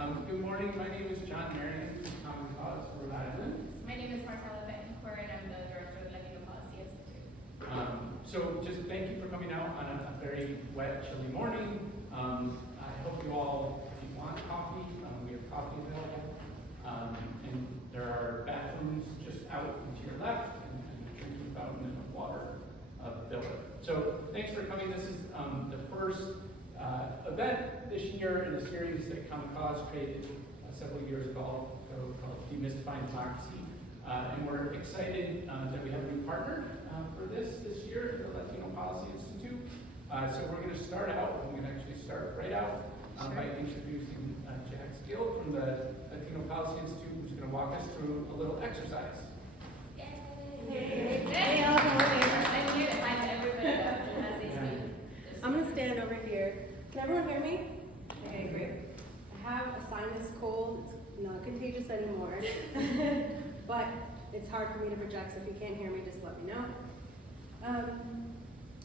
Good morning. My name is John Marion from Common Cause, Rhode Island. My name is Marcela, Betancur, and I'm the director of the Latino Policy Institute. So just thank you for coming out on a very wet, chilly morning. I hope you all, if you want coffee, we have coffee available. And there are bathrooms just out to your left and a drinking fountain and a water filter. So thanks for coming. This is the first event this year in the series that Common Cause created several years ago called Demystifying Democracy. And we're excited that we have a new partner for this year, the Latino Policy Institute. So we're going to start out, we're going to actually start right out by introducing Jack Skill from the Latino Policy Institute, who's going to walk us through a little exercise. Hey, all, good morning. I'm here to find everybody out as they speak. I'm going to stand over here. Can everyone hear me? Okay, great. I have a sinus cold. It's not contagious anymore. But it's hard for me to project, so if you can't hear me, just let me know.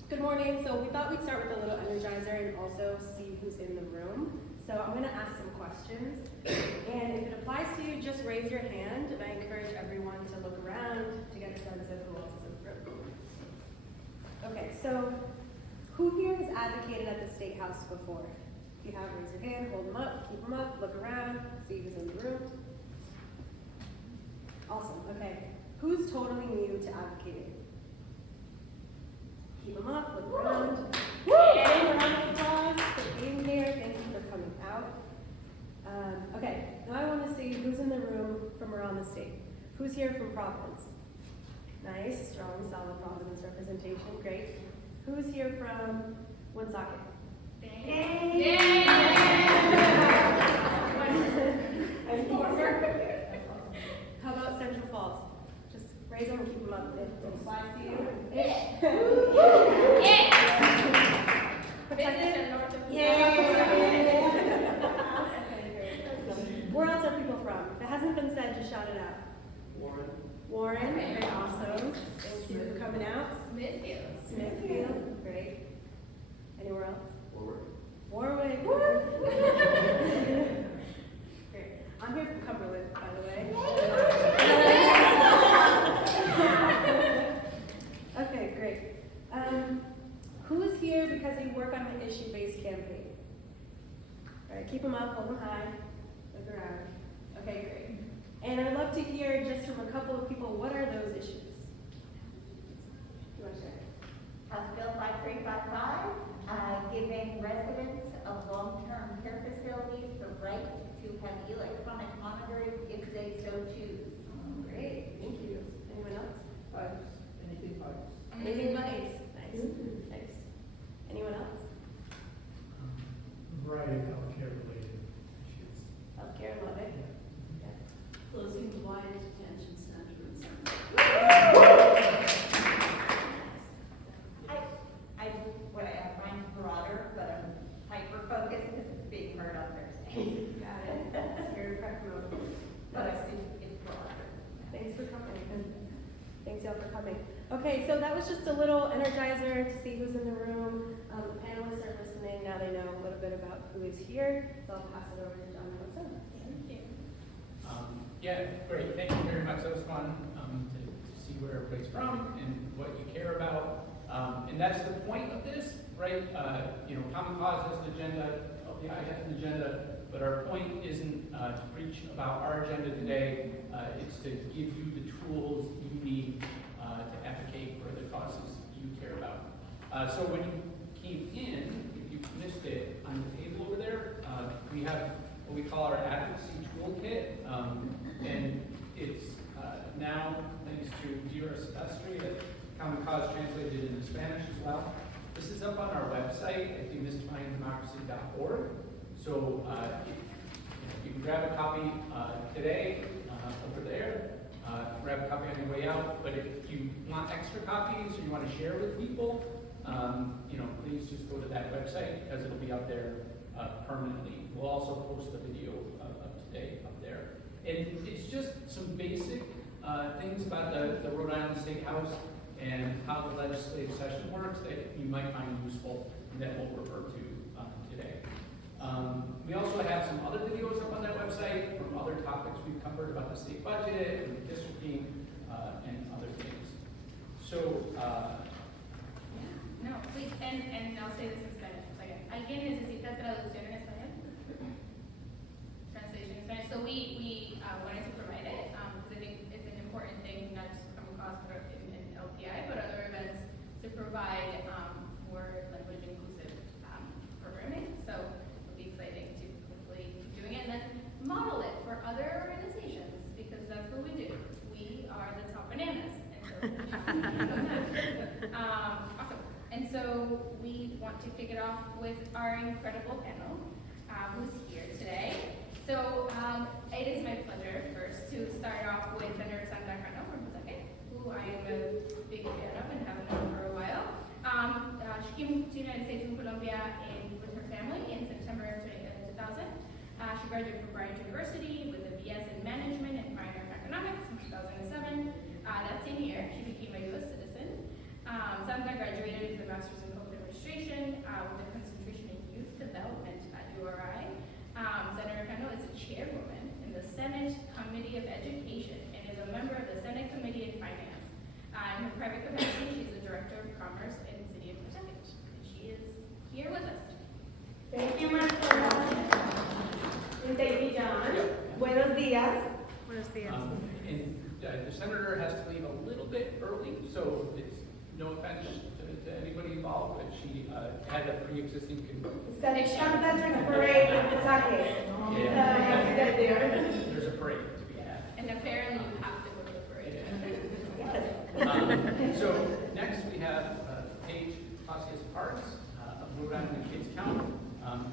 Good morning. So we thought we'd start with a little energizer and also see who's in the room. So I'm going to ask some questions. And if it applies to you, just raise your hand. And I encourage everyone to look around to get a sense of who else is in the room. Okay, so who here has advocated at the State House before? If you have, raise your hand, hold them up, keep them up, look around, see who's in the room. Awesome, okay. Who's totally new to advocating? Keep them up, look around. Woo! Round of applause for being here. Thank you for coming out. Okay, now I want to see who's in the room from around the state. Who's here from Providence? Nice, strong, solid Providence representation, great. Who's here from Woonsocket? Yay! How about Central Falls? Just raise them and keep them up. If it applies to you. Where else are people from? If it hasn't been said, just shout it out. Warren, very awesome. Thank you for coming out. Smithfield, great. Anywhere else? Warwick. Great. I'm here from Cumberland, by the way. Okay, great. Who is here because you work on an issue-based campaign? All right, keep them up, hold them high, look around. Okay, great. And I'd love to hear just from a couple of people, what are those issues? You want to share? House Bill 5355, giving residents of long-term care facilities the right to have electronic monitoring if they so choose. Great, thank you. Anyone else? Anything pipes. Anything but AIDS. Nice. Nice. Anyone else? A variety of healthcare related issues. Healthcare, love it. Yeah. Closing the wide detention center in Sandra. Mine's broader, but I'm hyper-focused because it's being heard on Thursday. Got it. That's your prep mode. But I see it's broader. Thanks for coming. Thanks y'all for coming. Okay, so that was just a little energizer to see who's in the room. The panelists are listening. Now they know a little bit about who is here. So I'll pass it over to John and Marcela. Thank you. Yeah, great. Thank you very much. That was fun to see where everybody's from and what you care about. And that's the point of this, right? Common Cause has an agenda, LPI has an agenda, but our point isn't to preach about our agenda today. It's to give you the tools you need to advocate for the causes you care about. So when you came in, if you missed it, on the table over there, we have what we call our advocacy toolkit, and it's now, thanks to Dira Silvestri, that Common Cause translated into Spanish as well. This is up on our website at demystifyingdemocracy.org. So you can grab a copy today over there. Grab a copy on your way out. But if you want extra copies or you want to share with people, please just go to that website because it'll be up there permanently. We'll also post the video of today up there. And it's just some basic things about the Rhode Island State House and how the legislative session works that you might find useful and that we'll refer to today. We also have some other videos up on that about the state budget and districting and other things. So, No, please, and I'll say this in Spanish. ¿Alguien necesita traducción en español? Translation in Spanish. So we wanted to provide it because I think it's an important thing, not just from cost but in LPI, but other events to provide more language inclusive programming. So it'll be exciting to hopefully keep doing it and then model it for other organizations because that's what we do. We are the top bananas. Awesome. And so we want to kick it off with our incredible panel, who's here today. So it is my pleasure first to start off with Senator Sandra Cano from Betancur, who I am a big fan of and have known for a while. She came to the United States from Colombia with her family in September of 2000. She graduated from Marion University with a BS in Management and minor in Economics in 2007. That same year, she became a U.S. citizen. Sandra graduated with a Master's in Public Administration with a concentration in Youth Development at WPRI. Senator Cano is a chairwoman in the Senate Committee of Education and is a member of the Senate Committee on Finance. In her private capacity, she's the Director of Commerce in the City of Betancur. And she is here with us. Thank you, Marcela. And thank you, John. Buenos días. Buenos días. And the senator has to leave a little bit early, so it's no offense to anybody involved, but she had a pre-existing condition. Santa during parade in Betancur. I have to get there. There's a parade to be had. And apparently you have to go to the parade. Yes. So next we have Paige Clausius-Parks of Rhode Island Kids Count.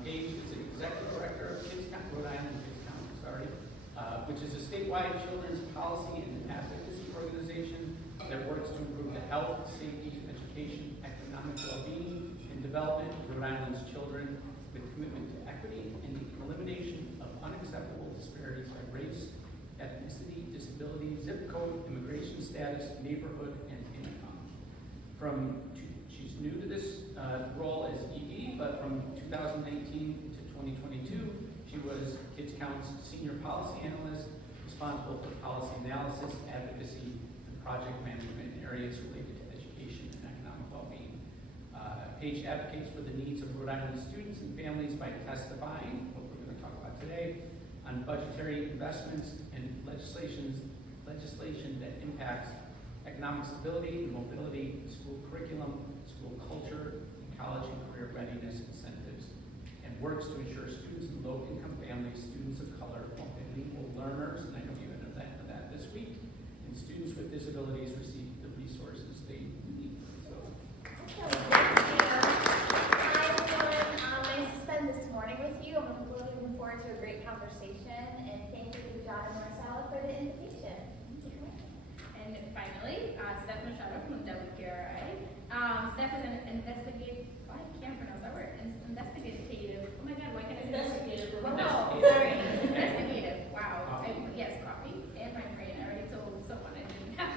Paige is the Executive Director of Kids Count, Rhode Island Kids Count, which is a statewide children's policy and advocacy organization that works to improve the health, safety, education, economic well-being, and development of Rhode Island's children with commitment to equity and the elimination of unacceptable disparities by race, ethnicity, disability, zip code, immigration status, neighborhood, and income. She's new to this role as ED, but from 2019 to 2022, she was Kids Count's Senior Policy Analyst, responsible for policy analysis, advocacy, and project management in areas related to education and economic well-being. Paige advocates for the needs of Rhode Island students and families by testifying, what we're going to talk about today, on budgetary investments and legislation that impacts economic stability, mobility, school curriculum, school culture, and college and career readiness incentives, and works to ensure students in low-income families, students of color, multilingual learners, and I know you had that this week, and students with disabilities receive the resources they need. So, Hi, everyone. Nice to spend this morning with you. I'm really looking forward to a great conversation, and thank you to John and Marcela for the invitation. And finally, Steph Machado from WPRI. Steph is an investigative, I can't pronounce that word, investigative, oh my God, why can't I say investigative? Oh, no, sorry, investigative, wow. Yes, coffee and my brain, I already told someone I didn't have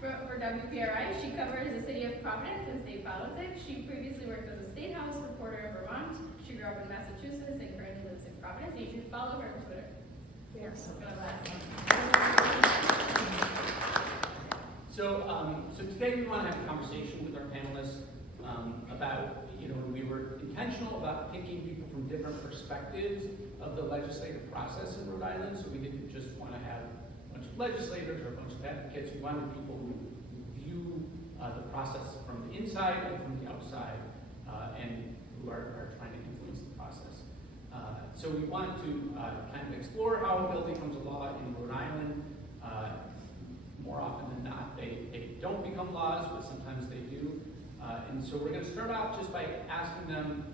for WPRI, she covers the city of Providence and state politics. She previously worked as a state house reporter in Vermont. She grew up in Massachusetts and currently lives in Providence. You should follow her on Twitter. Yes. So today we want to have a conversation with our panelists about, we were intentional about picking people from different perspectives of the legislative process in Rhode Island, so we didn't just want to have a bunch of legislators or a bunch of advocates. We wanted people who view the process from the inside and from the outside, and who are trying to influence the process. So we want to kind of explore how a bill becomes a law in Rhode Island. More often than not, they don't become laws, but sometimes they do. And so we're going to start off just by asking them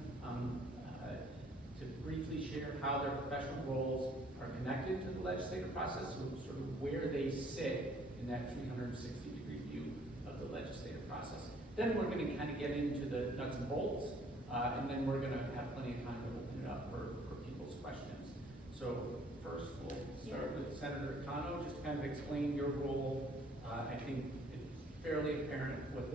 to briefly share how their professional roles are connected to the legislative process, so sort of where they sit in that 360-degree view of the legislative process. Then we're going to kind of get into the nuts and bolts, and then we're going to have plenty of time to open it up for people's questions. So first, we'll start with Senator Cano, just to kind of explain your role. I think it's fairly apparent what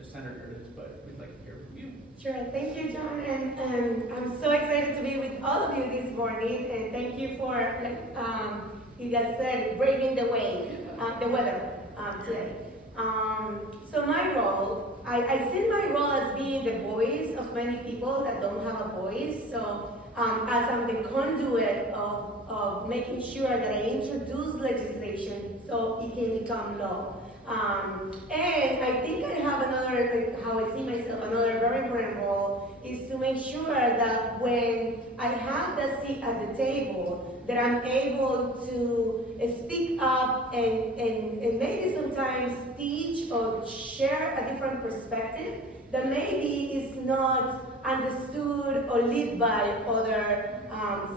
a senator is, but we'd like to hear from you. Sure. Sure, thank you, John, and I'm so excited to be with all of you this morning, and thank you for, like you guys said, braving the weather today. So my role, I see my role as being the voice of many people that don't have a voice. So as I'm the conduit of making sure that I introduce legislation so it can become law. And I think I have another, like, how I see myself, another very important role is to make sure that when I have the seat at the table, that I'm able to speak up and maybe sometimes teach or share a different perspective that maybe is not understood or led by other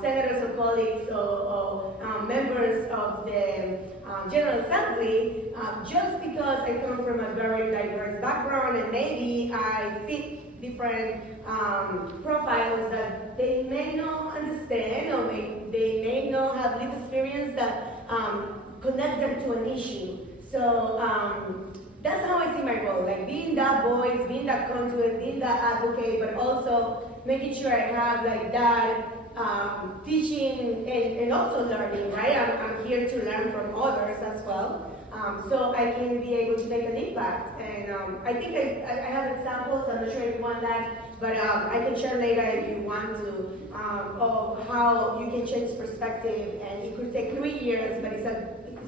senators or colleagues or members of the General Assembly, just because I come from a very diverse background and maybe I fit different profiles that they may not understand or they may not have lived experience that connect them to an issue. So that's how I see my role, like being that voice, being that conduit, being that advocate, but also making sure I have like that teaching and also learning, right? I'm here to learn from others as well. So I can be able to make an impact. And I think I have examples, I'm not sure if you want that, but I can share later if you want to, of how you can change perspective. And it could take 3 years, but it's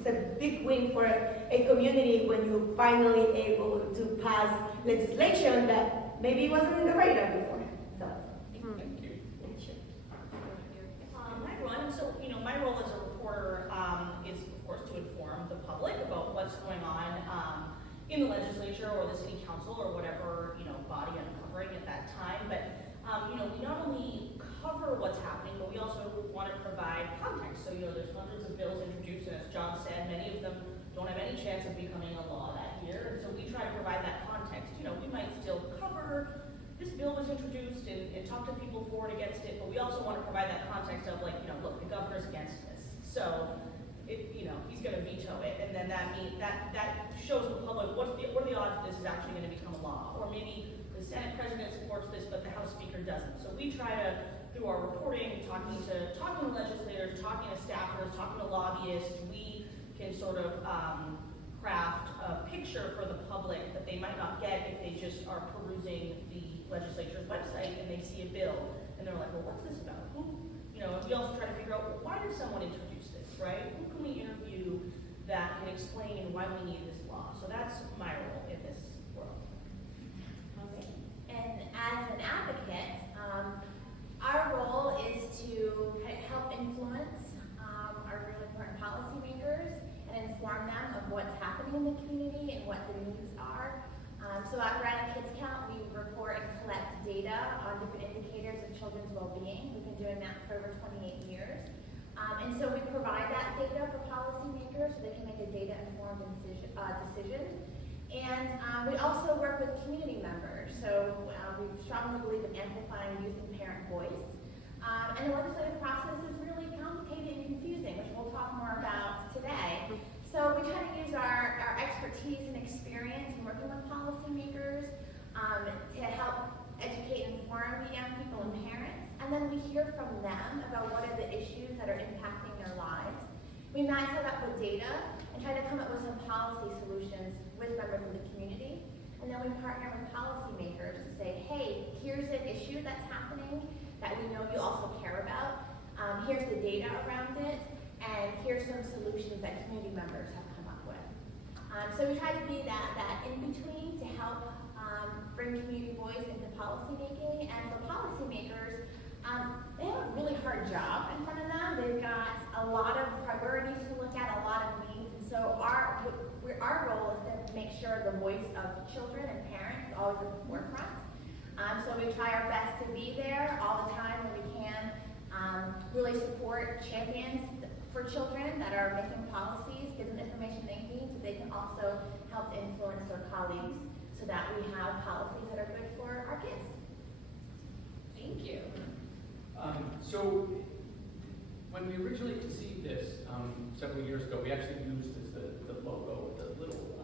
a big win for a community when you're finally able to pass legislation that maybe wasn't in the radar before. So, Thank you. My role as a reporter is, of course, to inform the public about what's going on in the legislature or the city council or whatever, body I'm covering at that time. But, we not only cover what's happening, but we also want to provide context. So, there's hundreds of bills introduced, and as John said, many of them don't have any chance of becoming a law that year. And so we try to provide that context. We might still cover this bill was introduced and talk to people for and against it, but we also want to provide that context of like, look, the governor's against this. So, he's going to veto it. And then that shows the public what are the odds that this is actually going to become a law. Or maybe the Senate president supports this, but the House Speaker doesn't. So we try to, through our reporting, talking to legislators, talking to staffers, talking to lobbyists, we can sort of craft a picture for the public that they might not get if they just are perusing the legislature's website and they see a bill and they're like, well, what's this about? And we also try to figure out, well, why did someone introduce this, right? Who can we interview that can explain why we need this law? So that's my role in this world. Okay. And as an advocate, our role is to help influence our really important policymakers and inform them of what's happening in the community and what the needs are. So at Rhode Kids Count, we report and collect data on different indicators of children's well-being. We've been doing that for over 28 years. And so we provide that data for policymakers so they can make a data-informed decision. And we also work with community members. So we strongly believe in amplifying youth and parent voice. And the legislative process is really complicated and confusing, which we'll talk more about today. So we try to use our expertise and experience in working with policymakers to help educate and inform the young people and parents. And then we hear from them about what are the issues that are impacting their lives. We match that up with data and try to come up with some policy solutions with members of the community. And then we partner with policymakers to say, hey, here's an issue that's happening that we know you also care about. Here's the data around it. And here's some solutions that community members have come up with. So we try to be that in-between to help bring community voice into policymaking. And for policymakers, they have a really hard job in front of them. They've got a lot of priorities to look at, a lot of needs. And so our role is to make sure the voice of children and parents is always at the forefront. So we try our best to be there all the time when we can, really support champions for children that are making policies, give them the information they need so they can also help influence their colleagues so that we have policies that are good for our kids. Thank you. So when we originally conceived this several years ago, we actually used as the logo the little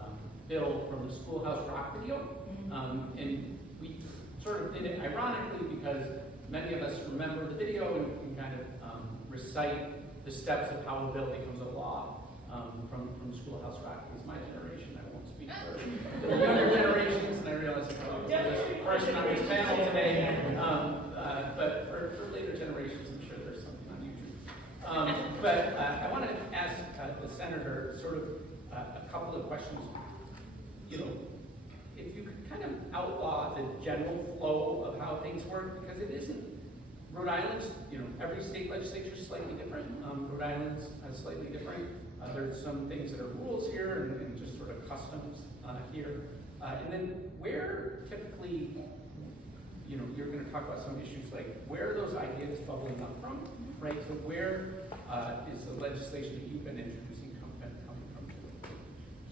bill from the Schoolhouse Rock video. And we sort of did it ironically because many of us remember the video and can kind of recite the steps of how a bill becomes a law from Schoolhouse Rock. It's my generation. I won't speak for the younger generations, and I realize I'm probably the oldest person on this panel today. But for later generations, I'm sure there's something on YouTube. But I want to ask the senator sort of a couple of questions. You know, if you could kind of outlaw the general flow of how things work, because it isn't. Rhode Island's, you know, every state legislature is slightly different. Rhode Island's slightly different. There's some things that are rules here and just sort of customs here. And then where typically, you know, you're going to talk about some issues like where are those ideas bubbling up from, right? So where is the legislation that you've been introducing coming from?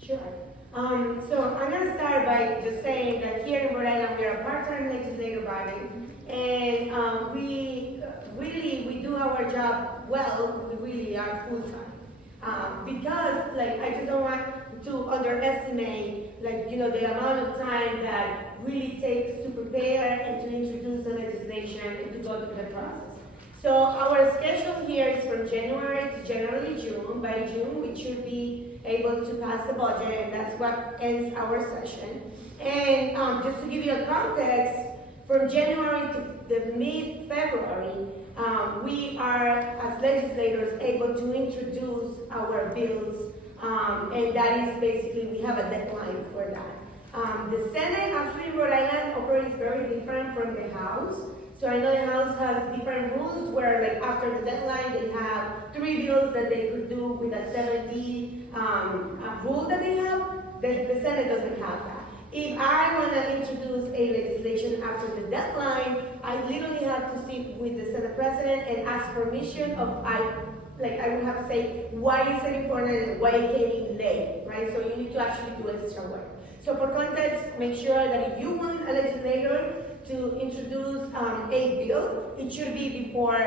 Sure. So I'm going to start by just saying that here in Rhode Island, we are a part-time legislative body, and we do our job well. We really are full-time. Because, like, I just don't want to underestimate, like, you know, the amount of time that really takes to prepare and to introduce the legislation and to go through the process. So our schedule here is from January to generally June. By June, we should be able to pass the budget, and that's what ends our session. And just to give you a context, from January to the mid-February, we are, as legislators, able to introduce our bills, and that is basically, we have a deadline for that. The Senate, actually, in Rhode Island operates very different from the House. So I know the House has different rules where, like, after the deadline, they have 3 bills that they could do with a 70 rule that they have. The Senate doesn't have that. If I want to introduce a legislation after the deadline, I literally have to sit with the Senate President and ask permission I would have to say, why is it important and why it came in late, right? So you need to actually do extra work. So for context, make sure that if you want a legislator to introduce a bill, it should be before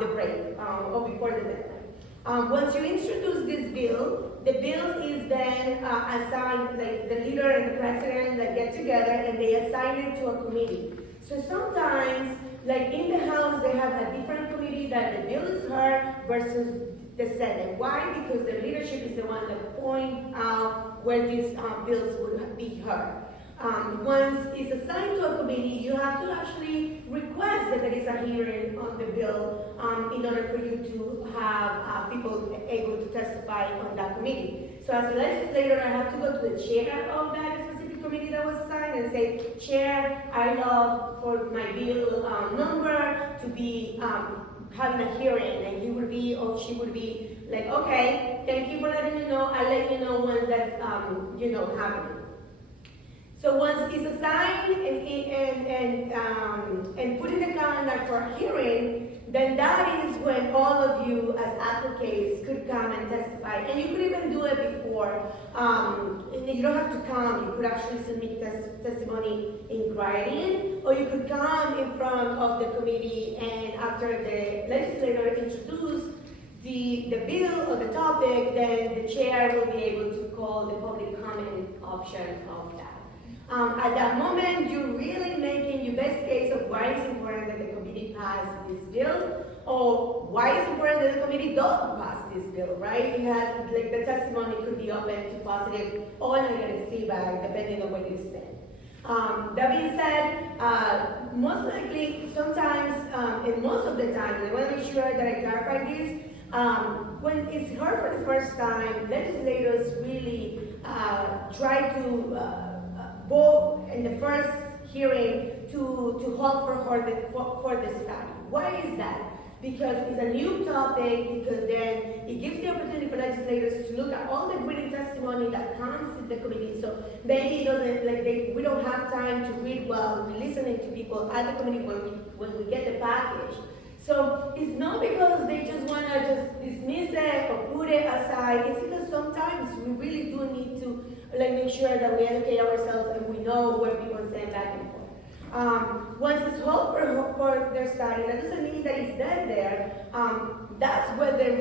the break or before the deadline. Once you introduce this bill, the bill is then assigned, like the leader and the president that get together and they assign it to a committee. So sometimes, like in the House, they have a different committee that the bill is heard versus the Senate. Why? Because the leadership is the one that point out where these bills would be heard. Once it's assigned to a committee, you have to actually request that there is a hearing on the bill in order for you to have people able to testify on that committee. So as a legislator, I have to go to the chair of that specific committee that was assigned and say, Chair, I love for my bill number to be having a hearing, and he would be or she would be like, okay, thank you for letting me know. I'll let you know when that's happening. So once it's assigned and put in the calendar for a hearing, then that is when all of you as advocates could come and testify. And you could even do it before. You don't have to come. You could actually submit testimony in writing, or you could come in front of the committee, and after the legislator introduces the bill or the topic, then the chair will be able to call the public comment option of that. At that moment, you're really making your best case of why it's important that the committee pass this bill, or why it's important that the committee don't pass this bill, right? You have, like, the testimony could be open to positive or negative feedback, depending on where you stand. That being said, most likely, sometimes, and most of the time, I want to make sure that I clarify this, when it's heard for the first time, legislators really try to vote in the first hearing to hold for the study. Why is that? Because it's a new topic, because then it gives the opportunity for legislators to look at all the written testimony that comes to the committee. So maybe it doesn't, we don't have time to read well, we're listening to people at the committee when we get the package. So it's not because they just want to just dismiss it or put it aside. It's because sometimes we really do need to make sure that we educate ourselves and we know where people stand back and forth. Once it's held for their study, that doesn't mean that it's dead there. That's where the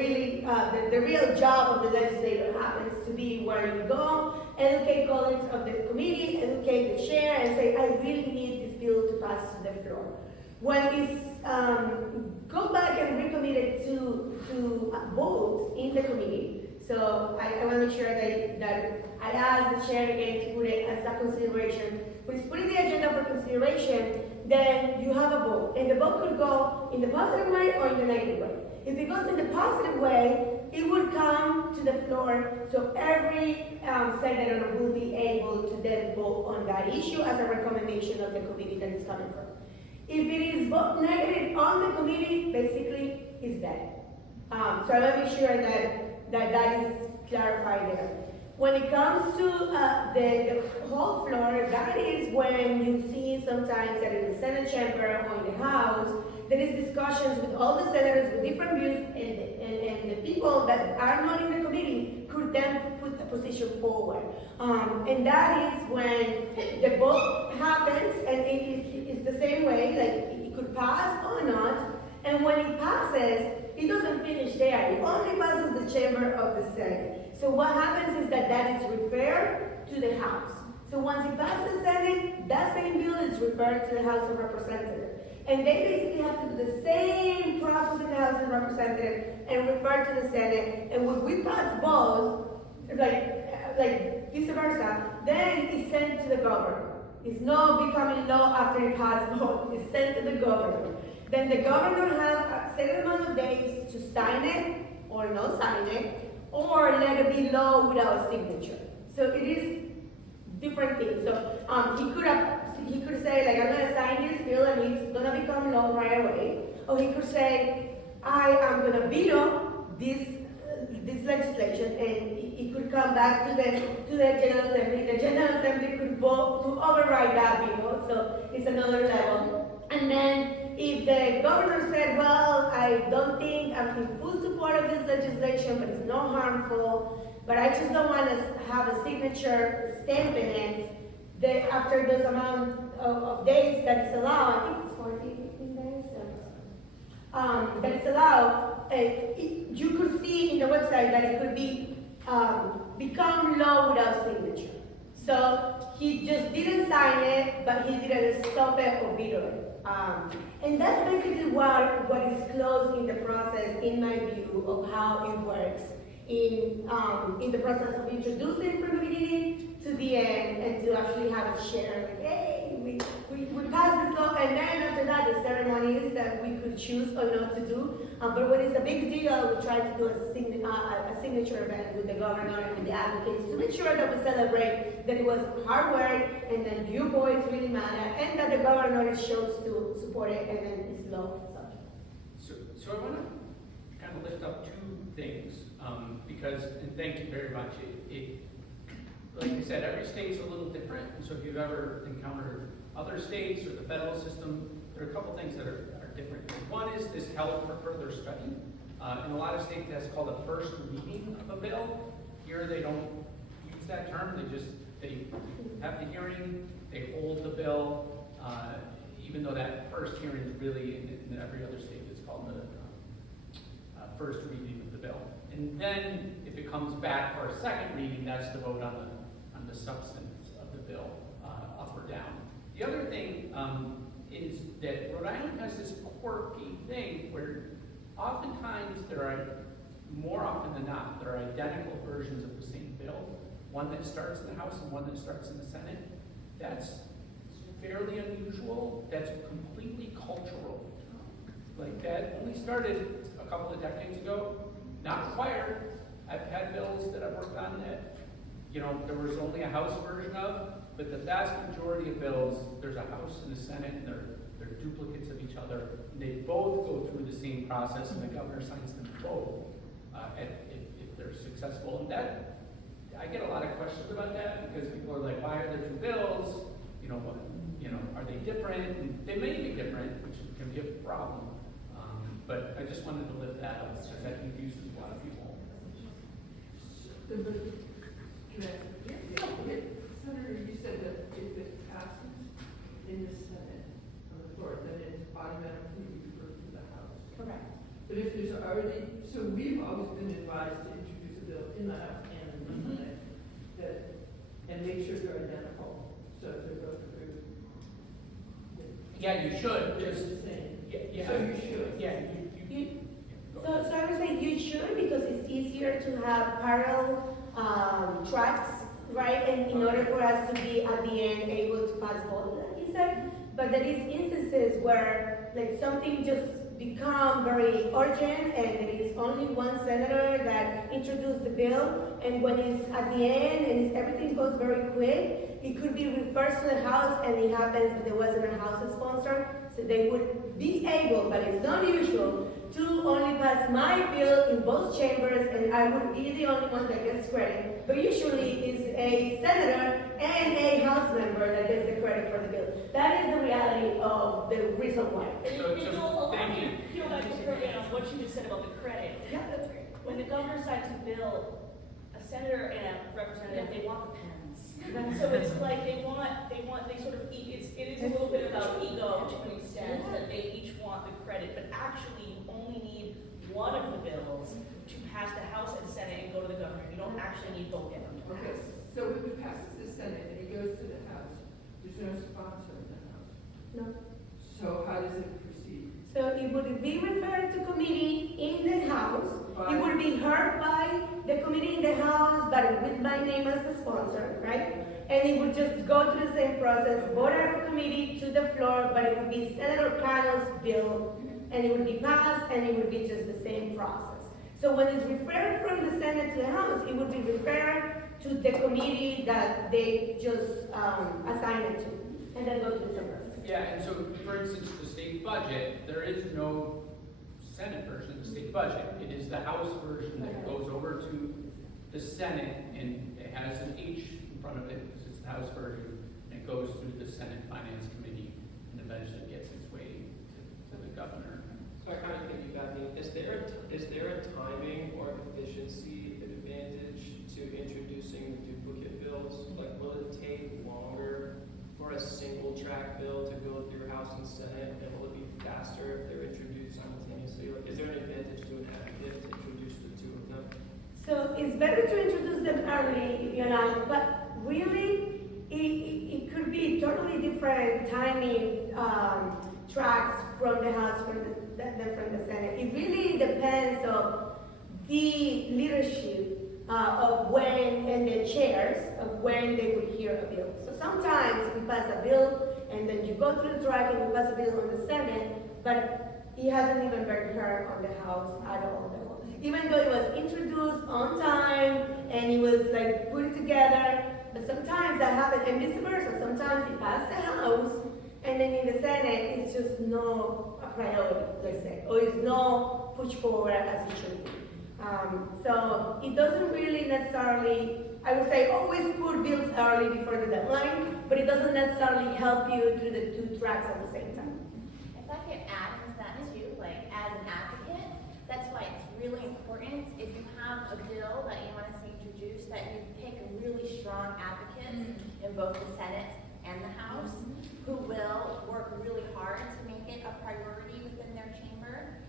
real job of the legislator happens to be, where you go, educate colleagues of the committee, educate the chair, and say, I really need this bill to pass to the floor. When it's go back and recommit it to vote in the committee, so I want to make sure that I ask the chair again to put it as a consideration. When it's put in the agenda for consideration, then you have a vote, and the vote could go in the positive way or in the negative way. If it goes in the positive way, it would come to the floor, so every senator will be able to then vote on that issue as a recommendation of the committee that it's coming from. If it is vote negative on the committee, basically, it's dead. So I want to make sure that is clarified there. When it comes to the whole floor, that is when you see sometimes that in the Senate chamber or in the House, there is discussions with all the senators with different views, and the people that are not in the committee could then put the position forward. And that is when the vote happens, and it's the same way, like it could pass or not, and when it passes, it doesn't finish there, it only passes the chamber of the Senate. So what happens is that is referred to the House. So once it passes the Senate, that same bill is referred to the House of Representatives. And they basically have to do the same process in the House of Representatives and refer to the Senate. And when we pass both, like vice versa, then it's sent to the governor. It's not becoming law after it passes both. It's sent to the governor. Then the governor has a certain amount of days to sign it or not sign it, or let it be law without a signature. So it is different things. So he could say, like, I'm gonna sign this bill and it's gonna become law right away. Or he could say, I am gonna veto this legislation, and it could come back to the General Assembly. The General Assembly could vote to override that veto, so it's another level. And then if the governor said, well, I don't think I'm in full support of this legislation, but it's not harmful, but I just don't want to have a signature stamp in it, that after those amount of days that it's allowed, I think it's 14, 15 days, that it's allowed, you could see in the website that it could be become law without signature. So he just didn't sign it, but he didn't stop it or veto it. And that's basically what is closed in the process, in my view, of how it works in the process of introducing from the beginning to the end, and to actually have it shared. Like, hey, we passed this law, and then after that, the ceremonies that we could choose or not to do. But when it's a big deal, we try to do a signature event with the governor and with the advocates to make sure that we celebrate that it was hard work, and that viewpoints really matter, and that the governor chose to support it, and then it's law. So I want to kind of lift up two things, because, and thank you very much, like I said, every state's a little different, and so if you've ever encountered other states or the federal system, there are a couple things that are different. One is this held for further study. In a lot of states, that's called a first reading of a bill. Here, they don't use that term. They have the hearing, they hold the bill, even though that first hearing is really, in every other state, it's called the first reading of the bill. And then, if it comes back for a second reading, that's the vote on the substance of the bill, up or down. The other thing is that Rhode Island has this quirky thing where oftentimes more often than not, there are identical versions of the same bill. One that starts in the House and one that starts in the Senate. That's fairly unusual. That's completely cultural. Like, that only started a couple of decades ago. Not required. I've had bills that I've worked on that, there was only a House version of, but the vast majority of bills, there's a House and a Senate, and they're duplicates of each other. And they both go through the same process, and the governor signs them both if they're successful. And that, I get a lot of questions about that, because people are like, why are there two bills? Are they different? And they may be different, which can be a problem. But I just wanted to lift that up, because that confuses a lot of people. Senator, you said that if it passes in the Senate on the floor, then it's automatically referred to the House. Correct. But if there's already, so we've always been advised to introduce a bill in the House and in the Senate, and make sure they're identical, so if they're both approved. Yeah, you should, It's just, the same. yeah. So you should. Yeah, You- go So, ahead. so I would say you should, because it's easier to have parallel tracks, right? And in order for us to be at the end able to pass both, like you said. But there is instances where like something just become very urgent and there is only one senator that introduced the bill, and when it's at the end and everything goes very quick, it could be reversed to the House, and it happens that there wasn't a House sponsor, so they would be able, but it's not usual, to only pass my bill in both chambers, and I would be the only one that gets credit. But usually it's a senator and a House member that gets the credit for the bill. That is the reality of the reason why. Thank you. You know, I just heard, what you just said about the credit. Yeah, that's great. When the governor signs a bill, a senator and a representative, they want the pens. So it's like they sort of, it is a little bit about ego to an extent, that they each want the credit, but actually you only need one of the bills to pass the House and Senate and go to the governor. You don't actually need both of them to Okay, pass. so if it passes the Senate and it goes to the House, there's no sponsor in the House. No. So how does it proceed? So it would be referred to committee in the House. It would be heard by the committee in the House, but with my name as the sponsor, right? And it would just go through the same process, vote out of committee to the floor, but it would be Senator Cano's bill, and it would be passed, and it would be just the same process. So when it's referred from the Senate to the House, it would be referred to the committee that they just assigned it to, and then go to the same process. Yeah, and so, for instance, the state budget, there is no Senate version of the state budget. It is the House version that goes over to the Senate, and it has an H in front of it, because it's the House version, and it goes through the Senate Finance Committee, and eventually gets its way to the governor. So I kind of think you got me. Is there a timing or efficiency advantage to introducing the duplicate bills? Like, will it take longer for a single track bill to go through House and Senate, and will it be faster if they're introduced simultaneously? Like, is there an advantage to an advocate to introduce the two of them? So it's better to introduce them early, but really, it could be totally different timing tracks from the House than from the Senate. It really depends on the leadership of when, and the chairs of when they would hear a bill. So sometimes we pass a bill, and then you go through the track and you pass a bill on the Senate, but it hasn't even been heard on the House at all. Even though it was introduced on time and it was like put together, but sometimes that happens, and vice versa. Sometimes it passed the House, and then in the Senate it's just no priority, let's say, or it's no push forward as it should be. So it doesn't really necessarily, I would say, always put bills early before the deadline, but it doesn't necessarily help you through the two tracks at the same time. If I could add into that too, like as an advocate, that's why it's really important if you have a bill that you want to see introduced, that you pick really strong advocates in both the Senate and the House who will work really hard to make it a priority within their chamber.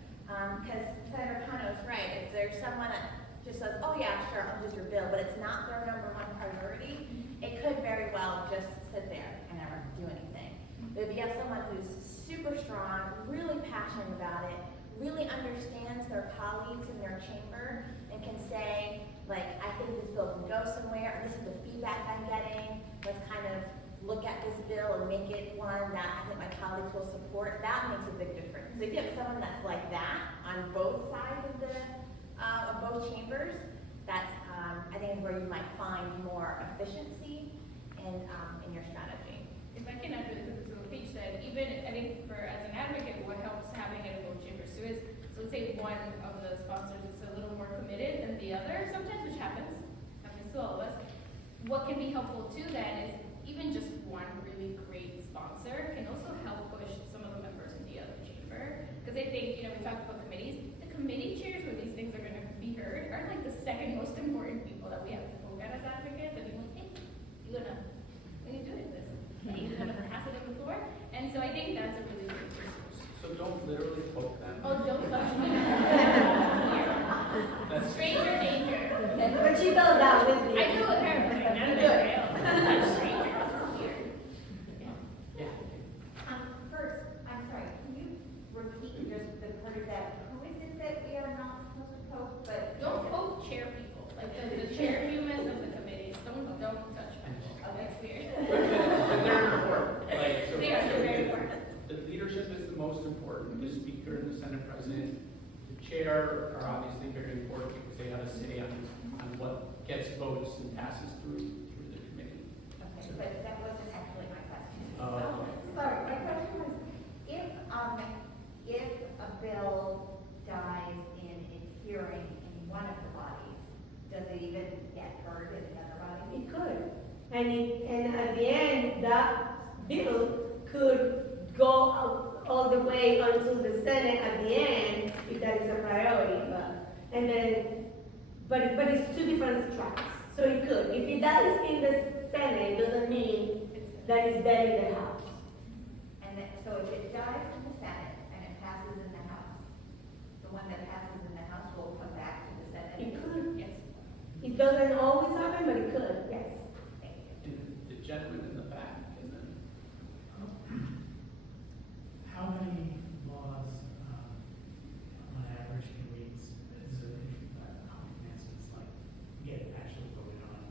Because Senator Cano's right, if there's someone that just says, oh yeah, sure, I'll do your bill, but it's not their number one priority, it could very well just sit there and never do anything. But if you have someone who's super strong, really passionate about it, really understands their colleagues in their chamber, and can say, like, I think this bill can go somewhere, or this is the feedback I'm getting, let's kind of look at this bill and make it one that I think my colleagues will support, that makes a big difference. So if you have someone that's like that on both sides of both chambers, that's, I think, where you might find more efficiency in your strategy. If I can add really quickly to what Paige said, even I think as an advocate, what helps having it in both chambers too is, so let's say one of the sponsors is a little more committed than the other, sometimes, which happens to all of us. What can be helpful too then is even just one really great sponsor can also help push some of the members in the other chamber. Because I think, we talked about committees, the committee chairs where these things are going to be heard are like the second most important people that we have to look at as advocates. And people, hey, when are you doing this? Hey, you're going to pass it on the floor? And so I think that's a really great resource. So don't literally poke them. Oh, don't touch me. That's Stranger danger. But she fell down with me. I do apparently. None of Good. it real. Touch strangers. Weird. Yeah. First, most important. The Speaker and the Senate President, the Chair are obviously very important because they have a say on what gets votes and passes through the committee. Okay, but that wasn't actually my question. Oh, okay. Sorry, my question was, if a bill dies in its hearing in one of the bodies, does it even get heard in another body? It could. And at the end, that bill could go all the way onto the Senate at the end, if that is a priority. But it's two different tracks. So it could. If it dies in the Senate, it doesn't mean that it's dead in the House. And then, so if it dies in the Senate and it passes in the House, the one that passes in the House will come back to the Senate? It could. Yes. It doesn't always happen, but it could, yes. Thank you. And the gentleman in the back, and then. How many laws, on average, can we, is it, how many answers, like, get actually voted on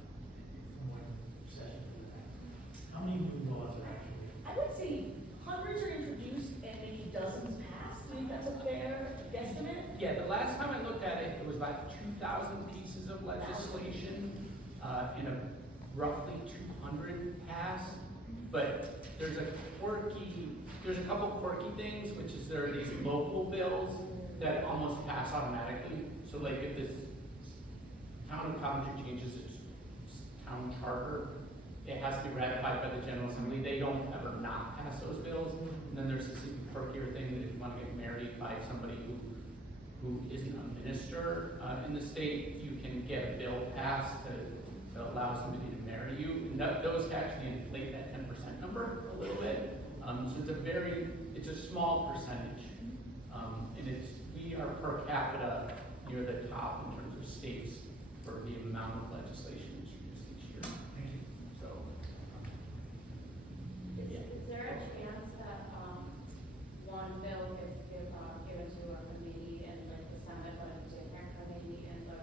from one session to the next? How many new laws are actually? I would say hundreds are introduced and maybe dozens pass. Do you think that's a fair guesstimate? Yeah, the last time I looked at it, it was about 2,000 pieces of legislation, and roughly 200 passed. But there's a couple quirky things, which is there are these local bills that almost pass automatically. So like if this town of Coventry changes its town charter, it has to be ratified by the General Assembly. They don't ever not pass those bills. And then there's this quirkier thing that if you want to get married by somebody who isn't a minister in the state, you can get a bill passed to allow somebody to marry you. And those actually inflate that 10% number a little bit. So it's a small percentage. And we are per capita near the top in terms of states for the amount of legislation introduced each year. Thank you. So, Is there a chance that, one bill gets given to a committee and like the Senate, but a different committee in the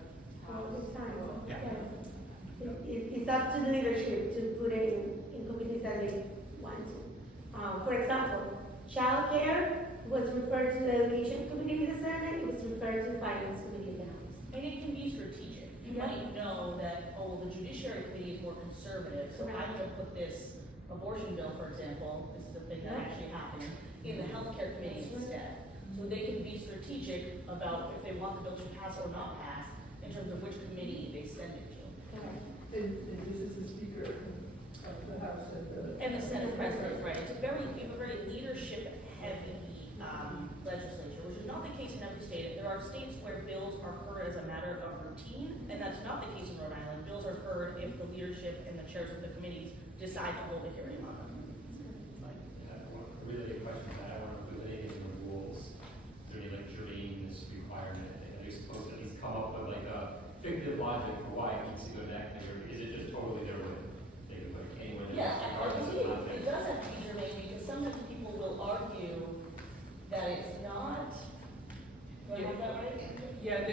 All House? the time, Yeah. yes. It's up to the leadership to put it in committees that they want to. For example, childcare was referred to the Education Committee in the Senate, it was referred to the Finance Committee in the House. And it can be strategic. You Yeah. might know that, the Judiciary Committee is more conservative, so I'm gonna put this abortion bill, for example, this is a thing that Yeah. actually happened, in the Healthcare Committee That's right. instead. So they can be strategic about if they want the bill to pass or not pass, in terms of which committee they send it to. And this is the Speaker of the House And the Senate President, right, it's a very leadership-heavy, legislature, which is not the case in every state. There are states where bills are heard as a matter of routine, and that's not the case in Rhode Island. Bills are heard if the leadership and the chairs of the committees decide to hold a hearing on them. Really good question, that I want to put it in the rules. Is there any like Jermaine's requirement? Are you supposed to at least come up with like a figurative logic for why it needs to go to that committee? Or is it just totally there with, they could put anyone in? Yeah, I regardless of believe not it does have to be germane, because sometimes people will argue that it's not. Do I have that right? yeah,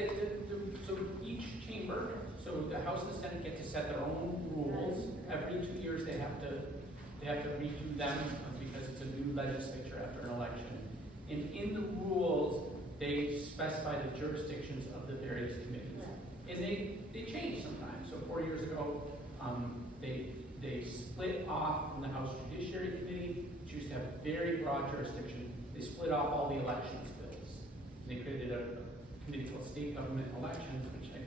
so each chamber, so the House and the Senate get to set their own rules. Every 2 years they have to redo them because it's a new legislature after an election. And in the rules, they specify the jurisdictions of the various committees. And they change sometimes. So 4 years ago, they split off from the House Judiciary Committee, which used to have very broad jurisdiction. They split off all the elections bills. They created a committee called State Government Elections, which I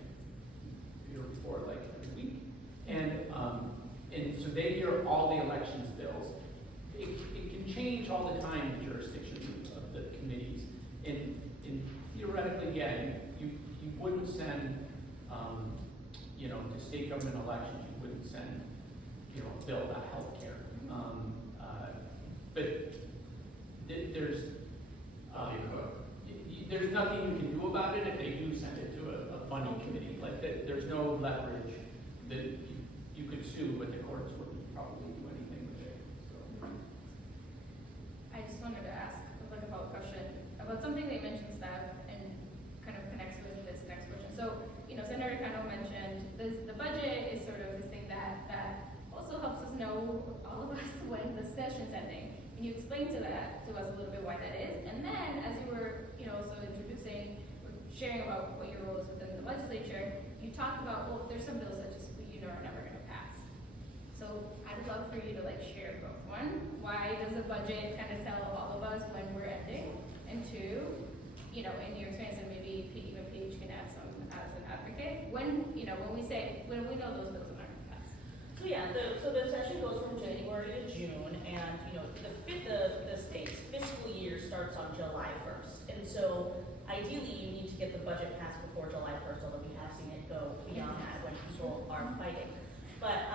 hear before like every week. And so they hear all the elections bills. It can change all the time, the jurisdiction of the committees. And theoretically, again, you wouldn't send, to state government elections, you wouldn't send, a bill about healthcare. But there's nothing you can do about it if they do send it to a funding committee. Like there's no leverage that you could sue, but the courts wouldn't probably do anything with it. So. I just wanted to ask like a follow-up question about something they mentioned, Steph, and kind of connects with this next question. So, Senator Cano mentioned the budget is sort of this thing that also helps us know, all of us, when the session's ending. And you explained to to us a little bit why that is. And then, as you were, also introducing, sharing about what your role is within the legislature, you talked about, well, there's some bills that just, are never going to pass. So I'd love for you to share both. One, why does the budget kind of tell all of us when we're ending? And two, in your experience, and maybe even Paige can add some as an advocate, when we know those bills are not going to pass. So yeah, the session goes from January to June, and the state's fiscal year starts on July 1st. And so ideally you need to get the budget passed before July 1st, although we have seen it go beyond that when people are fighting. But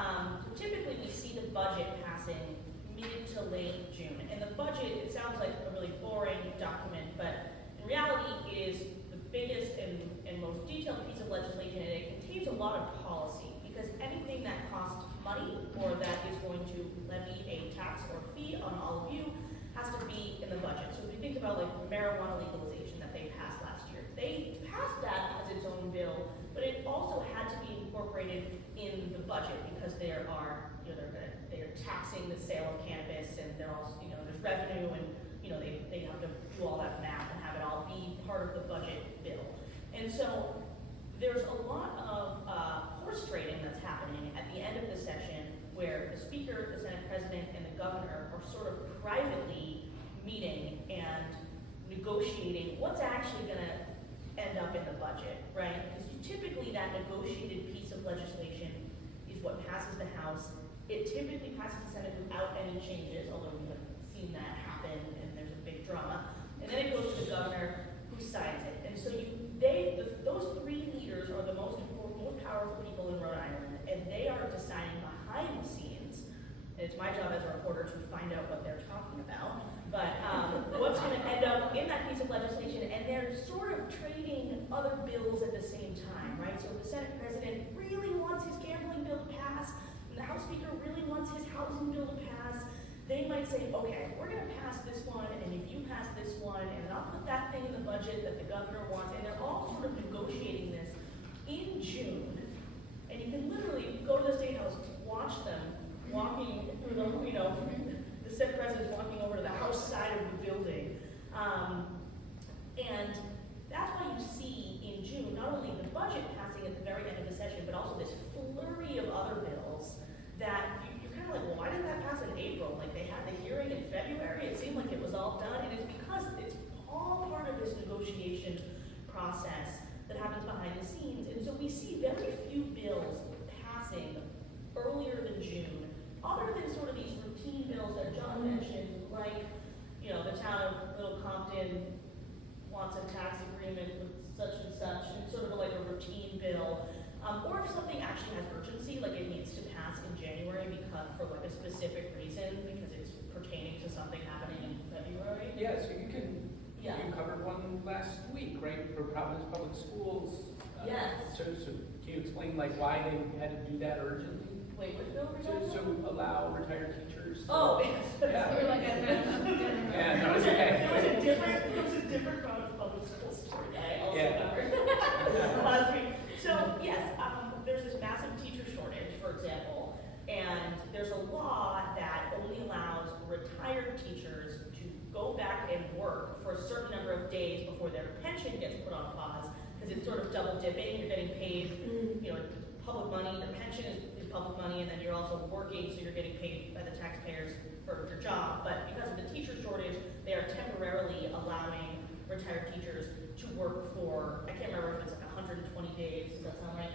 typically we see the budget passing mid to late June. And the budget, it sounds like a really boring document, but in reality it is the biggest and most detailed piece of legislation, and it contains a lot of policy, because anything that costs money or that is going to levy a tax or fee on all of you has to be in the budget. So if you think about marijuana legalization that they passed last year, they passed that as its own bill, but it also had to be incorporated in the budget because they're taxing the sale of cannabis, and they're also, there's revenue, and they have to do all that math and have it all be part of the budget bill. And so there's a lot of horse trading that's happening at the end of the session, where the Speaker, the Senate President, and the Governor are sort of privately meeting and negotiating what's actually going to end up in the budget, right? Because typically that negotiated piece of legislation is what passes the House. It typically passes the Senate without any changes, although we have seen that happen and there's a big drama. And then it goes to the Governor, who signs it. And so those three leaders are the most powerful people in Rhode Island, and they are deciding behind the scenes. And it's my job as a reporter to find out what they're talking about. But what's going to end up in that piece of legislation, and they're sort of trading other bills at the same time, right? So if the Senate President really wants his gambling bill to pass, and the House Speaker really wants his housing bill to pass, they might say, okay, we're going to pass this one, and if you pass this one, and then I'll put that thing in the budget that the Governor wants, and they're all sort of negotiating this in June. And you can literally go to the State House, watch them walking through the, the Senate President's walking over to the House side of the building. And that's why you see in June, not only the budget passing at the very end of the session, but also this flurry of other bills that you're kind of like, well, why didn't that pass in April? They had the hearing in February, it seemed like it was all done, and it's because it's all part of this negotiation process that happens behind the scenes. And so we see very few bills passing earlier than June, other than sort of these routine bills that John mentioned, like, the town of Little Compton wants a tax agreement with such and such, and sort of like a routine bill. Or if something actually has urgency, like it needs to pass in January for a specific reason, because it's pertaining to something happening in February. Yeah, so you covered one last week, right, for Providence Public Schools. Yes. So can you explain why they had to do that urgently? Wait, which bill were you So allow retired teachers. Oh, yes. Yeah. We were like, Yeah, no, it's okay. It was a different public school story that I also covered last week. So yes, there's this massive teacher shortage, for example, and there's a law that only allows retired teachers to go back and work for a certain number of days before their pension gets put on pause, because it's sort of double dipping. You're getting paid, public money, the pension is public money, and then you're also working, so you're getting paid by the taxpayers for your job. But because of the teacher shortage, they are temporarily allowing retired teachers to work for, I can't remember if it's 120 days, does that sound right?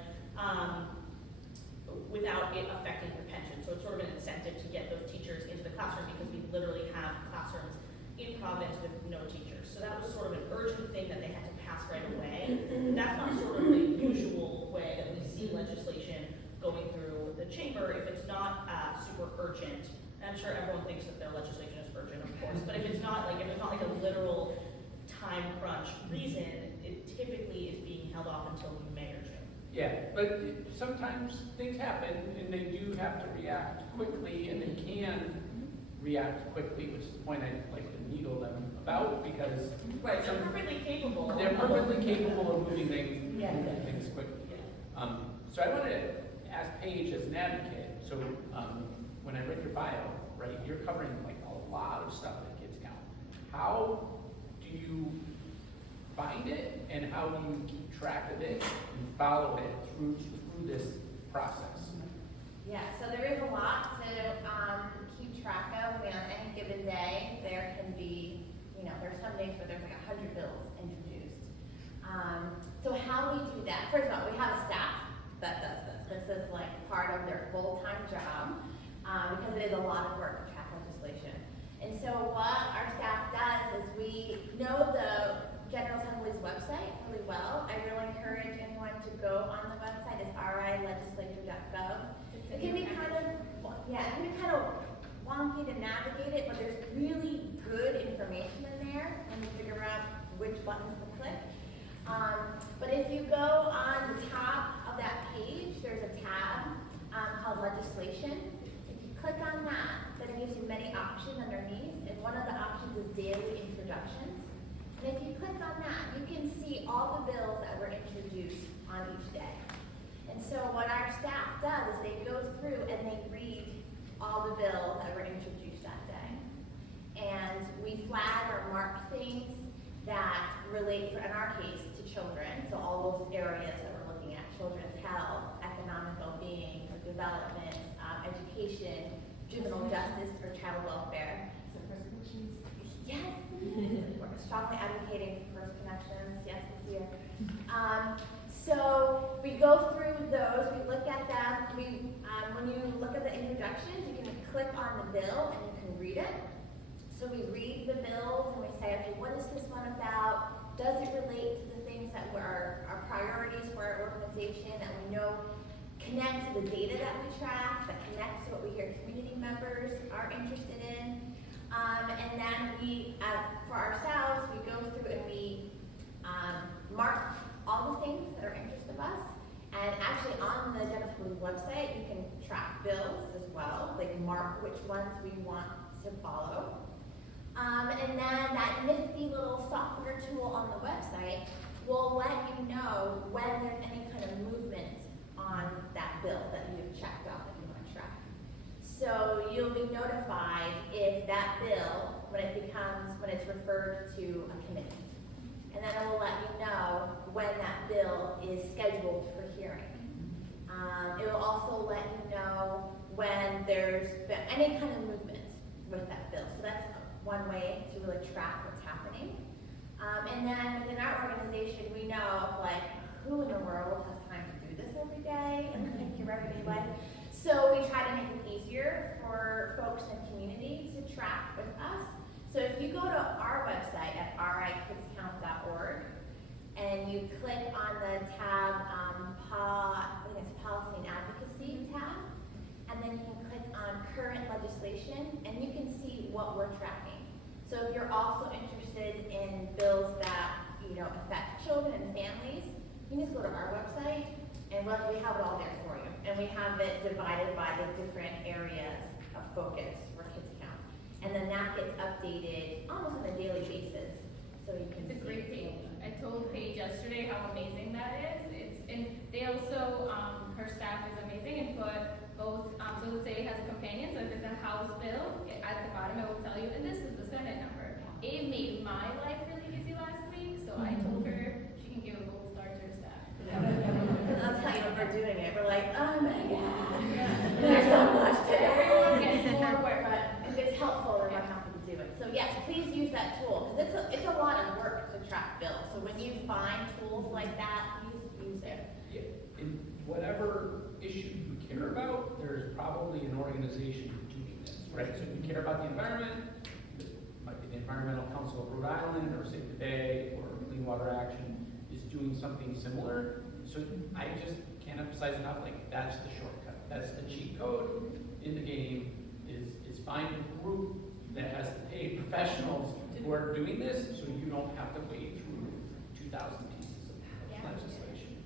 Without it affecting your pension. So it's sort of an incentive to get those teachers into the classroom, because we literally have classrooms in Providence with no teachers. So that was sort of an urgent thing that they had to pass right away. That's not sort of the usual way that we see legislation going through the chamber if it's not super urgent. And I'm sure everyone thinks that their legislation is urgent, of course, but if it's not like a literal time crunch reason, it typically is being held off until May or June. Yeah, but sometimes things happen, and they do have to react quickly, and they can react quickly, which is the point I'd like to needle them about, because right, they're perfectly capable. They're perfectly capable of moving things, Yeah. things quickly. Yeah. So I want to ask Paige as an advocate. So when I read your bio, right, you're covering a lot of stuff at Kids Council. how do you find it, and how do you keep track of it and follow it through this process? Yeah, so there is a lot to keep track of. I mean, on any given day, there can be, there's some days where there's like 100 bills introduced. So how we do that? First of all, we have a staff that does this. This is like part of their full-time job because it is a lot of work to track legislation. And so what our staff does is we know the General Assembly's website really well. I really encourage anyone to go on the website. It's rilegislature.gov. It can be kind of, wonky to navigate it, but there's really good information in there, and you figure out which buttons to click. But if you go on the top of that page, there's a tab called Legislation. If you click on that, then it gives you many options underneath, and one of the options is Daily Introductions. And if you click on that, you can see all the bills that were introduced on each day. And so what our staff does is they go through and they read all the bills that were introduced that day. And we flag or mark things that relate, in our case, to children. So all those areas that we're looking at: children's health, economic well-being, development, education, juvenile justice, or child welfare. So first connections. Yes. We're strongly advocating for first connections. Yes, this year. So we go through those, we look at them. When you look at the introductions, you can click on the bill and you can read it. So we read the bills and we say, okay, what is this one about? Does it relate to the things that were our priorities for our organization that we know connect to the data that we track, that connects to what we hear community members are interested in? And then we, for ourselves, we go through and we mark all the things that are interest of us. And actually on the General Assembly website, you can track bills as well, like mark which ones we want to follow. And then that nifty little software tool on the website will let you know when there's any kind of movement on that bill that you've checked off that you want to track. So you'll be notified if that bill, when it's referred to a committee. And then it will let you know when that bill is scheduled for hearing. It will also let you know when there's been any kind of movement with that bill. So that's one way to really track what's happening. And then within our organization, we know who in the world has time to do this every day and your everyday life. So we try to make it easier for folks in the community to track with us. So if you go to our website at rikidscount.org and you click on the tab, I think it's Policy and Advocacy tab, and then you can click on Current Legislation, and you can see what we're tracking. So if you're also interested in bills that affect children and families, you can just go to our website, and we have it all there for you. And we have it divided by the different areas of focus for Kids Count. And then that gets updated almost on a daily basis. So you can It's a great page. I told Paige yesterday how amazing that is. And they also, her staff is amazing and put both, so let's say it has a companion, so if it's a House bill, at the bottom it will tell you, and this is the Senate number. It made my life really easy last week, so I told her she can give a gold star to her staff. That's how we're doing it. We're like, oh my God, there's so much to do. Everyone gets more work. But if it's helpful, then we're happy to do it. So yes, please use that tool, because it's a lot of work to track bills. So when you find tools like that, please use it. Yeah, in whatever issue you care about, there's probably an organization doing this, right? So if you care about the environment, it might be the Environmental Council of Rhode Island, or Save the Bay, or Clean Water Action is doing something similar. So I just can't emphasize enough, that's the shortcut. That's the cheat code in the game, is find a group that has paid professionals who are doing this, so you don't have to wade through 2,000 pieces of legislation.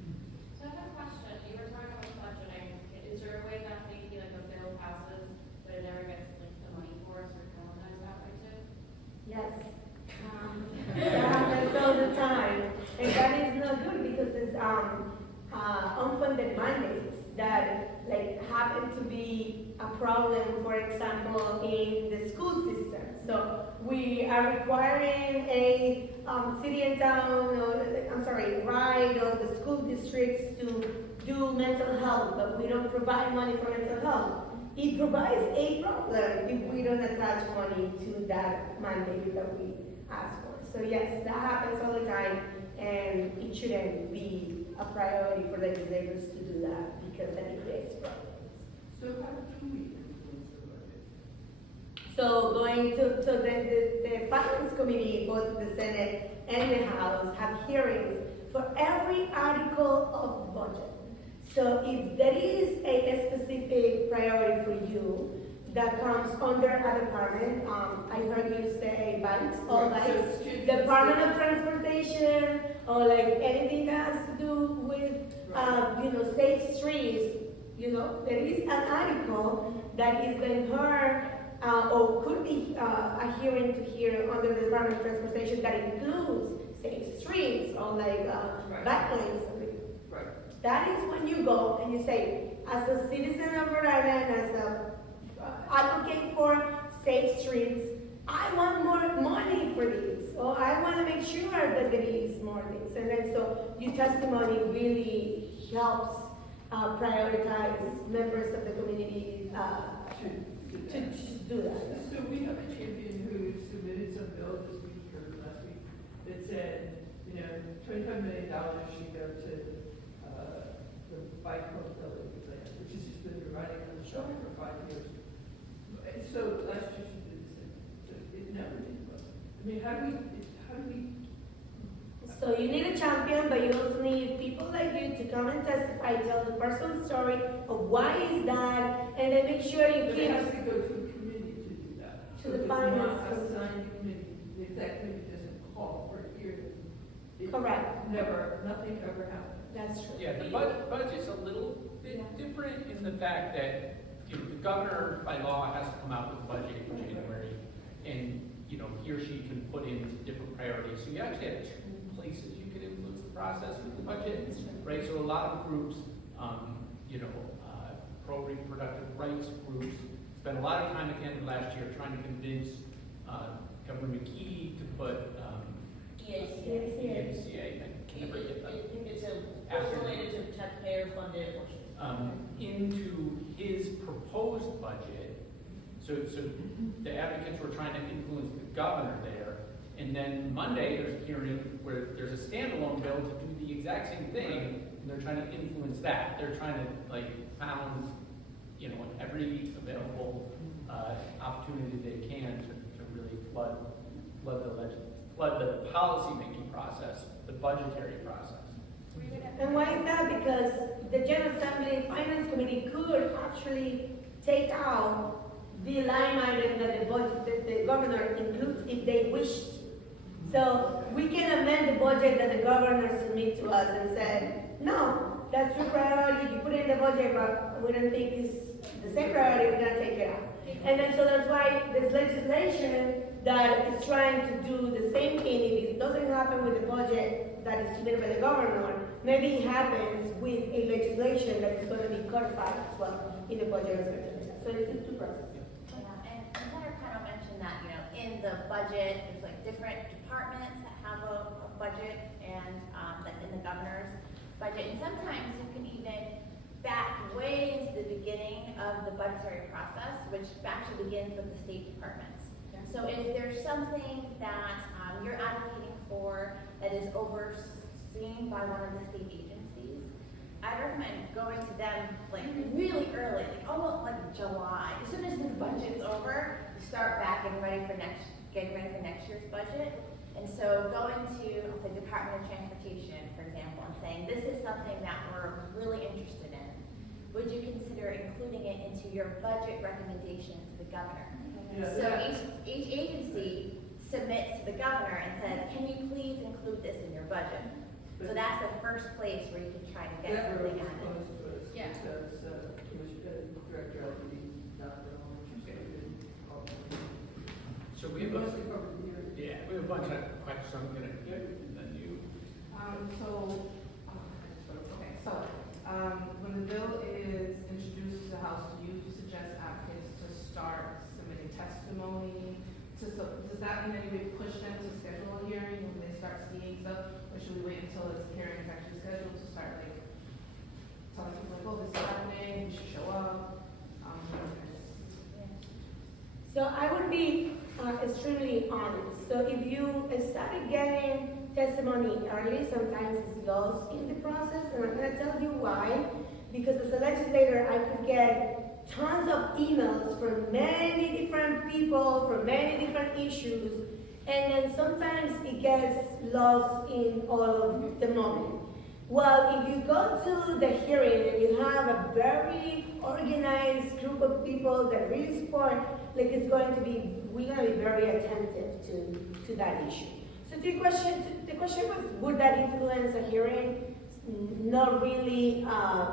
So I have a question. You were talking about budgeting. Is there a way that maybe a bill passes, but it never gets the money for us, or calendars that way too? Yes. That happens all the time. And that is not good because it's unfunded mandates that happen to be a problem, for example, in the school system. So we are requiring a city and town, Rhode or the school districts to do mental health, but we don't provide money for mental health. It provides a problem if we don't attach money to that mandate that we ask for. So yes, that happens all the time, and it shouldn't be a priority for legislators to do that because then it creates problems. So how do we influence the budget? So the Finance Committee, both the Senate and the House, have hearings for every article of the budget. So if there is a specific priority for you that comes under a department, I heard you say banks or Right, so banks, students- Department of Transportation, or like anything that has to do with, safe streets, there is an article that is being heard, or could be a hearing to hear under the Department of Transportation that includes safe streets or like Right. backlinks. Right. That is when you go and you say, as a citizen of Rhode Island, as a advocate for safe streets, I want more money for these, or I want to make sure that there is more things. And then so your testimony really helps prioritize members of the community to do that. So we have a champion who submitted some bill this week or last week that said, $25 million should go to the bike mobility plan, which has just been riding on the shelf for 5 years. So last year she did the same. So it never did well. I mean, how do we? So you need a champion, but you also need people like you to come and testify, tell the person's story of why is that, and then make sure you But keep it has to go to a committee to do that. To the So finance if it's not committee. assigned committee, if that committee doesn't call for a hearing, it Correct. nothing ever happens. That's true. Yeah, the budget's a little bit different in the fact that, the governor by law has to come out with a budget in January, and, he or she can put in different priorities. So you actually have two places you can influence the process with the budget, right? So a lot of groups, pro-reproductive rights groups, spent a lot of time at the end of last year trying to convince Governor McKee to put EACA, I can't forget that. It's related to taxpayer-funded abortion. Into his proposed budget. So the advocates were trying to influence the governor there. And then Monday, there's a hearing where there's a standalone bill to do the exact same thing, and they're trying to influence that. They're trying to pound, every available opportunity they can to really flood the policy-making process, the budgetary process. And why is that? Because the General Assembly Finance Committee could actually take out the line item that the governor includes if they wish to. So we can amend the budget that the governor submit to us and said, no, that's your priority, you put it in the budget, but we don't think it's the same priority, we're gonna take it out. And then so that's why there's legislation that is trying to do the same thing. If it doesn't happen with the budget that is submitted by the governor, maybe it happens with a legislation that is going to be codified as well in the budget resolution. So it's a two process. Yeah, and Senator Cano mentioned that, in the budget, there's like different departments that have a budget and that's in the governor's budget. And sometimes you can even back way into the beginning of the budgetary process, which actually begins with the state departments. So if there's something that you're advocating for that is overseen by one of the state agencies, I recommend going to them really early, almost like July. As soon as the budget's over, you start back getting ready for next year's budget. And so going to the Department of Transportation, for example, and saying, this is something that we're really interested in. Would you consider including it into your budget recommendation to the governor? Yeah, So each agency submits to the governor and says, can you please include this in your budget? So that's the first place where you can try to get That something really out of it. close to us Yeah. because Director LD not the only interested. So we have a, Mostly covered here. yeah, we have a bunch of questions, I'm gonna get, and then you. When the bill is introduced to the House, do you suggest applicants to start submitting testimony does that in any way push them to schedule a hearing when they start seeing stuff? Or should we wait until this hearing is actually scheduled to start like telling people like, oh, this is happening, you should show up? So I would be extremely honest. So if you started getting testimony early, sometimes it's lost in the process, and I'm going to tell you why. Because as a legislator, I could get tons of emails from many different people, from many different issues, and then sometimes it gets lost in all of the moment. Well, if you go to the hearing and you have a very organized group of people that really support, like it's going to be, we're going to be very attentive to that issue. So to your question, the question was, would that influence a hearing? Not really.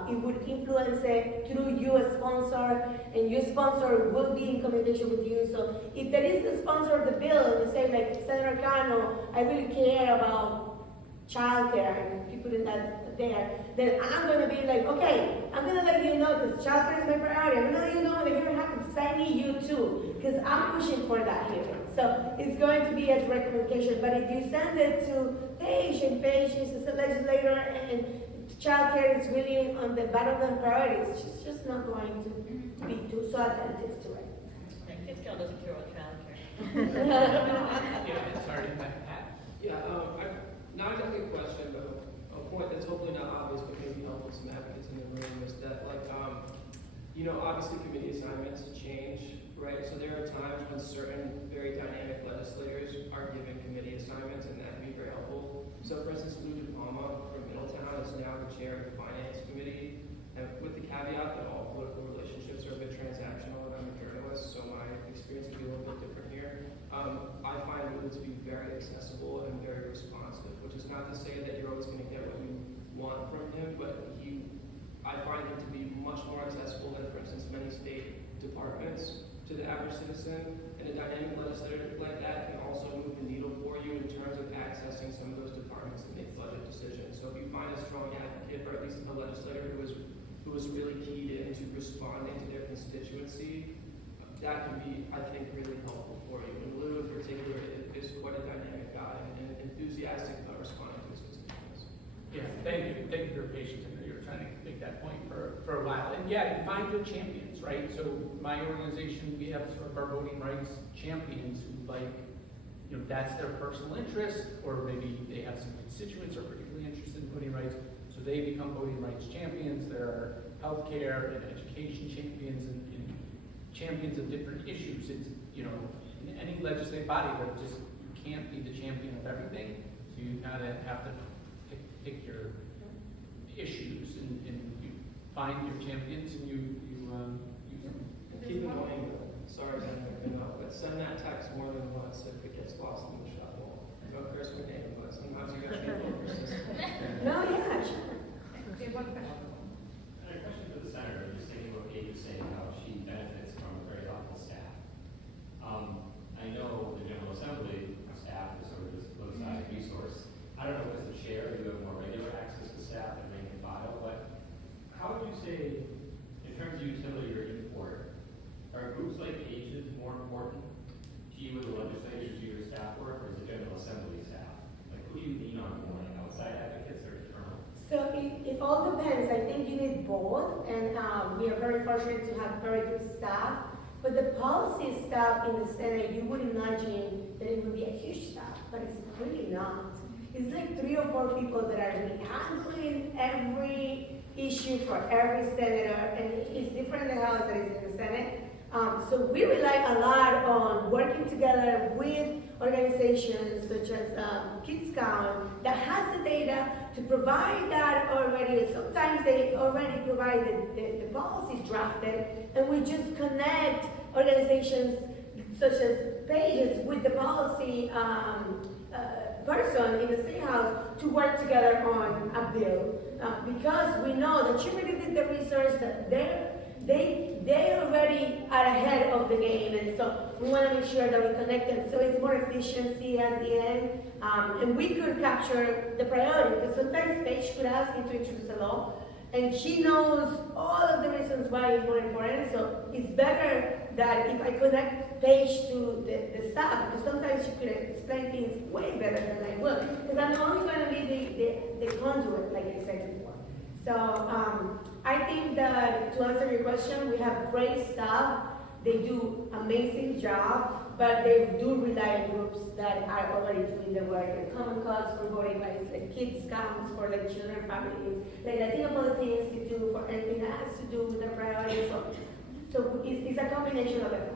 It would influence it through you as sponsor, and your sponsor will be in communication with you. So if there is the sponsor of the bill, and you say like, Senator Cano, I really care about childcare, and you put in that there, then I'm going to be like, okay, I'm going to let you know because childcare is my priority. I'm going to let you know when the hearing happens, because I need you too, because I'm pushing for that hearing. So it's going to be a direct communication. But if you send it to Paige, and Paige is a legislator, and childcare is really on the bottom of the priorities, she's just not going to be too so attentive to it. This girl doesn't care about childcare. Yeah, sorry, Pat. Yeah, not exactly a question, but a point that's hopefully not obvious, but maybe helpful to some advocates in the room is that, like, obviously committee assignments change, right? So there are times when certain very dynamic legislators are given committee assignments, and that can be very helpful. So, for instance, Lou DePalma from Middletown is now the chair of the Finance Committee, and with the caveat that all political relationships are a bit transactional, and I'm a journalist, so my experience will be a little bit different here. I find Lou to be very accessible and very responsive, which is not to say that you're always going to get what you want from him, but I find him to be much more accessible than, for instance, many state departments to the average citizen. And a dynamic legislator like that can also move the needle for you in terms of accessing some of those departments to make budget decisions. So if you find a strong advocate, or at least a legislator who was really keyed into responding to their constituency, that can be, I think, really helpful for you. And Lou, in particular, is quite a dynamic guy and enthusiastic about responding to his constituents. Yeah, thank you. Thank you for your patience. I know you were trying to make that point for a while. And yeah, you find your champions, right? So my organization, we have sort of our voting rights champions who that's their personal interest, or maybe they have some constituents who are particularly interested in voting rights, so they become voting rights champions. There are healthcare and education champions and champions of different issues. It's, in any legislative body, you can't be the champion of everything, so you kind of have to pick your issues and you find your champions and you use them. Keep in mind, sorry, but send that text more than once if it gets lost in the shuffle. Don't curse my name, but sometimes you gotta be more persistent. No, yeah, sure. Okay, one question. And a question for the senator, just thinking what Paige was saying, how she benefits from a very thoughtful staff. I know the General Assembly staff is sort of this low-side resource. I don't know if as the chair you have more regular access to staff and rank and file, but how would you say, in terms of utility or import, are groups like Paige's more important to you as a legislator to your staff work, or is the General Assembly staff? Like, who do you lean on more, like outside advocates or internal? So it all depends. I think you need both, and we are very fortunate to have very good staff. But the policy staff in the Senate, you would imagine that it would be a huge staff, but it's really not. It's like 3 or 4 people that are really handling every issue for every senator, and it's different in the House than it is in the Senate. So we rely a lot on working together with organizations such as Kids Count that has the data to provide that already. Sometimes they already provide the policies drafted, and we just connect organizations such as Pages with the policy person in the State House to work together on a bill. Because we know that she really did the research, that they already are ahead of the game, and so we want to make sure that we connect them so it's more efficiency at the end, and we could capture the priority, because sometimes Paige could ask me to introduce a law, And she knows all of the reasons why it's more important, so it's better that if I connect Paige to the staff, because sometimes she could explain things way better than I will, because I'm only gonna be the conduit, like I said before. So, I think that to answer your question, we have great staff, they do amazing job, but they do rely on groups that are already doing the work, like Common Cause for voting rights, like Kids Counts for like children families, like Latino Policy Institute for anything that has to do with their priorities. So it's a combination of it.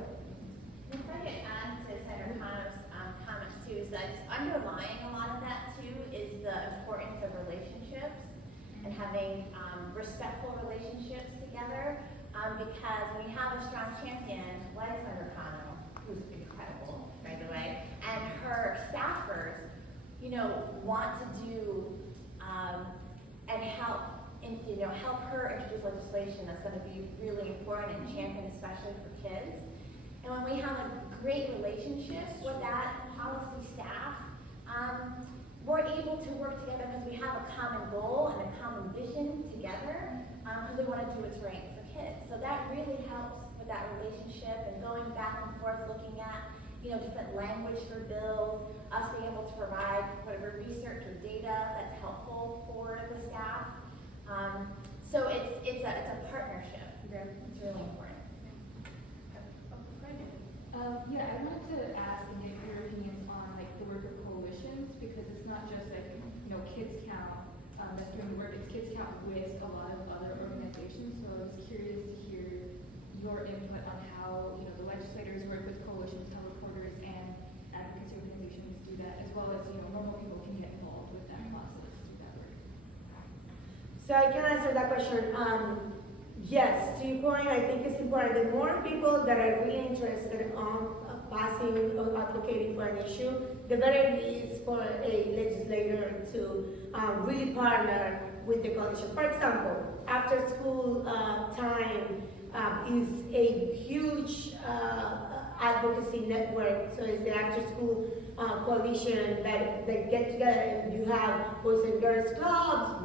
If I could add to Senator Cano's comments too, is that just underlying a lot of that too is the importance of relationships and having respectful relationships together. Because when you have a strong champion like Senator Cano, who's incredible, by the way, and her staffers, you know, want to do and help her introduce legislation that's going to be really important and champion, especially for kids. And when we have a great relationship with that policy staff, we're able to work together because we have a common goal and a common vision together, because we want to do what's right for kids. So that really helps with that relationship and going back and forth, looking at, you know, different language for bills, us being able to provide whatever research or data that's helpful for the staff. So it's a partnership. It's really important. Yeah, I wanted to ask and get your opinions on like the work of coalitions, because it's not just like, you know, Kids Count that's doing the work, it's Kids Count with a lot of other organizations. So I was curious to hear your input on how, you know, the legislators work with coalitions, how reporters and advocacy organizations do that, as well as, you know, normal people can get involved with that process, do that work. So I can answer that question. Yes, to your point, I think it's important. The more people that are really interested on passing or advocating for an issue, the better it is for a legislator to really partner with the coalition. For example, after school time is a huge advocacy network. So it's the after school coalition that get together, and you have boys and girls clubs,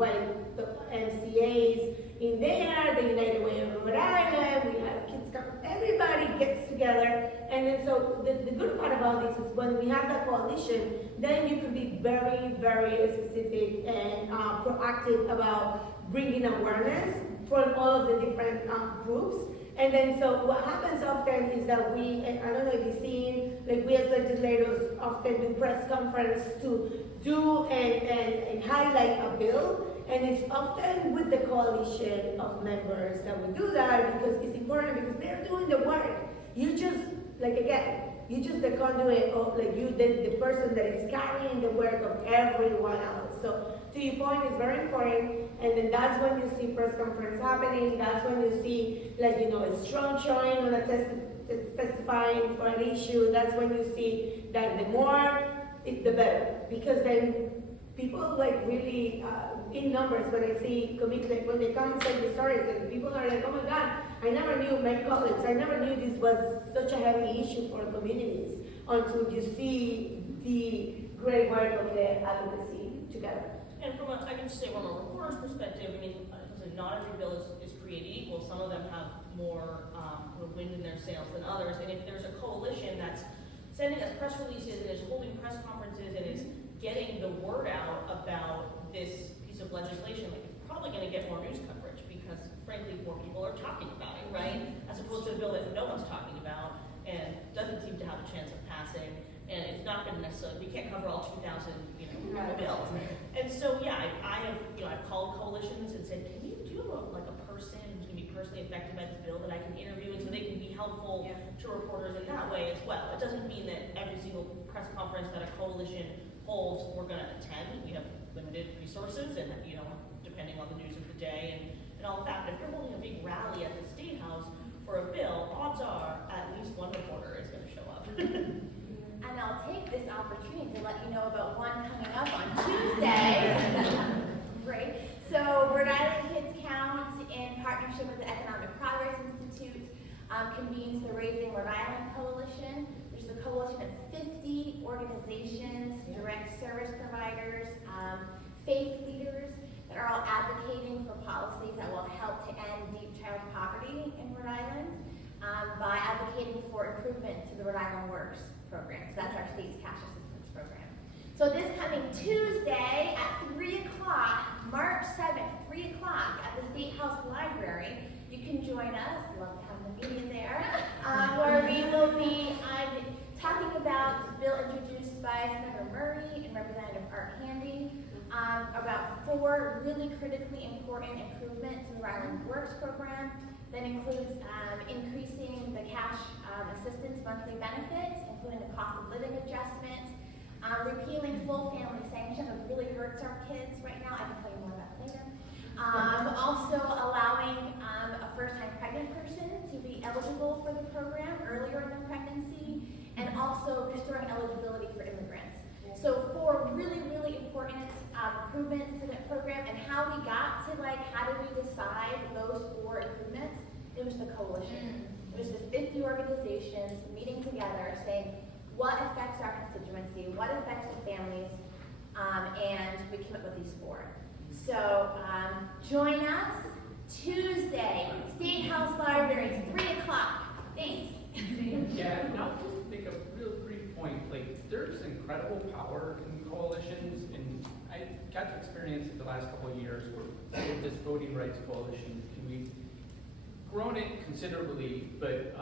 the MCAs in there, the United Way of Rhode Island, we have Kids Come, everybody gets together. And then so the good part about this is when we have that coalition, then you can be very, very specific and proactive about bringing awareness from all of the different groups. And then so what happens often is that we, and I don't know if you've seen, like we as legislators often do press conference to do and highlight a bill. And it's often with the coalition of members that we do that, because it's important, because they're doing the work. You just, like again, you just the conduit of, like you, the person that is carrying the work of everyone else. So to your point, it's very important. And then that's when you see press conference happening. That's when you see, like, you know, a strong showing on a testifying for an issue. That's when you see that the more, the better. Because then people like really, in numbers, when I see commitment, when they come and say the stories, and people are like, oh my God, I never knew, my colleagues, I never knew this was such a heavy issue for communities, until you see the great work of the advocacy together. And I can say from a reporter's perspective, I mean, not every bill is created equal. Some of them have more wind in their sails than others. And if there's a coalition that's sending us press releases and is holding press conferences and is getting the word out about this piece of legislation, like, it's probably going to get more news coverage, because frankly more people are talking about it, right? As opposed to a bill that no one's talking about and doesn't seem to have a chance of passing, and it's not going to necessarily, we can't cover all 2,000 bills. And so yeah, I've called coalitions and said, can you do a person who's going to be personally affected by this bill that I can interview, and so they can be helpful to reporters in that way as well. It doesn't mean that every single press conference that a coalition holds we're going to attend. We have limited resources, and depending on the news of the day and all of that. But if you're holding a big rally at the State House for a bill, odds are at least one reporter is going to show up. And I'll take this opportunity to let you know about one coming up on Tuesday. Great. So Rhode Island Kids Count, in partnership with the Economic Progress Institute, convenes the Raising Rhode Island Coalition, which is a coalition of 50 organizations, direct service providers, faith leaders that are all advocating for policies that program. So that's our state's cash assistance program. So this coming Tuesday at 3 o'clock, March 7th, 3 o'clock at the State House Library, you can join us, love to have the media there, where we will be talking about the bill introduced by Senator Murray and Representative Art Handy, about 4 really critically important improvements in the Rhode Island Works program that includes increasing the cash assistance monthly benefits, including the cost of living adjustment, repealing full family sanction that really hurts our kids right now. I can tell you more about it later. Also allowing a first-time pregnant person to be eligible for the program earlier in their pregnancy, and also restoring eligibility for immigrants. So 4 really, really important improvements to the program, and how we got to how do we decide those 4 improvements? It was the coalition. It was the 50 organizations meeting together saying, what affects our constituency, what affects the families, and we came up with these 4. So join us Tuesday, State House Library, 3 o'clock. Thanks. Yeah, and I'll just make a real brief point. There's incredible power in coalitions, and I got to experience it the last couple of years with this voting rights coalition, and we've grown it considerably, but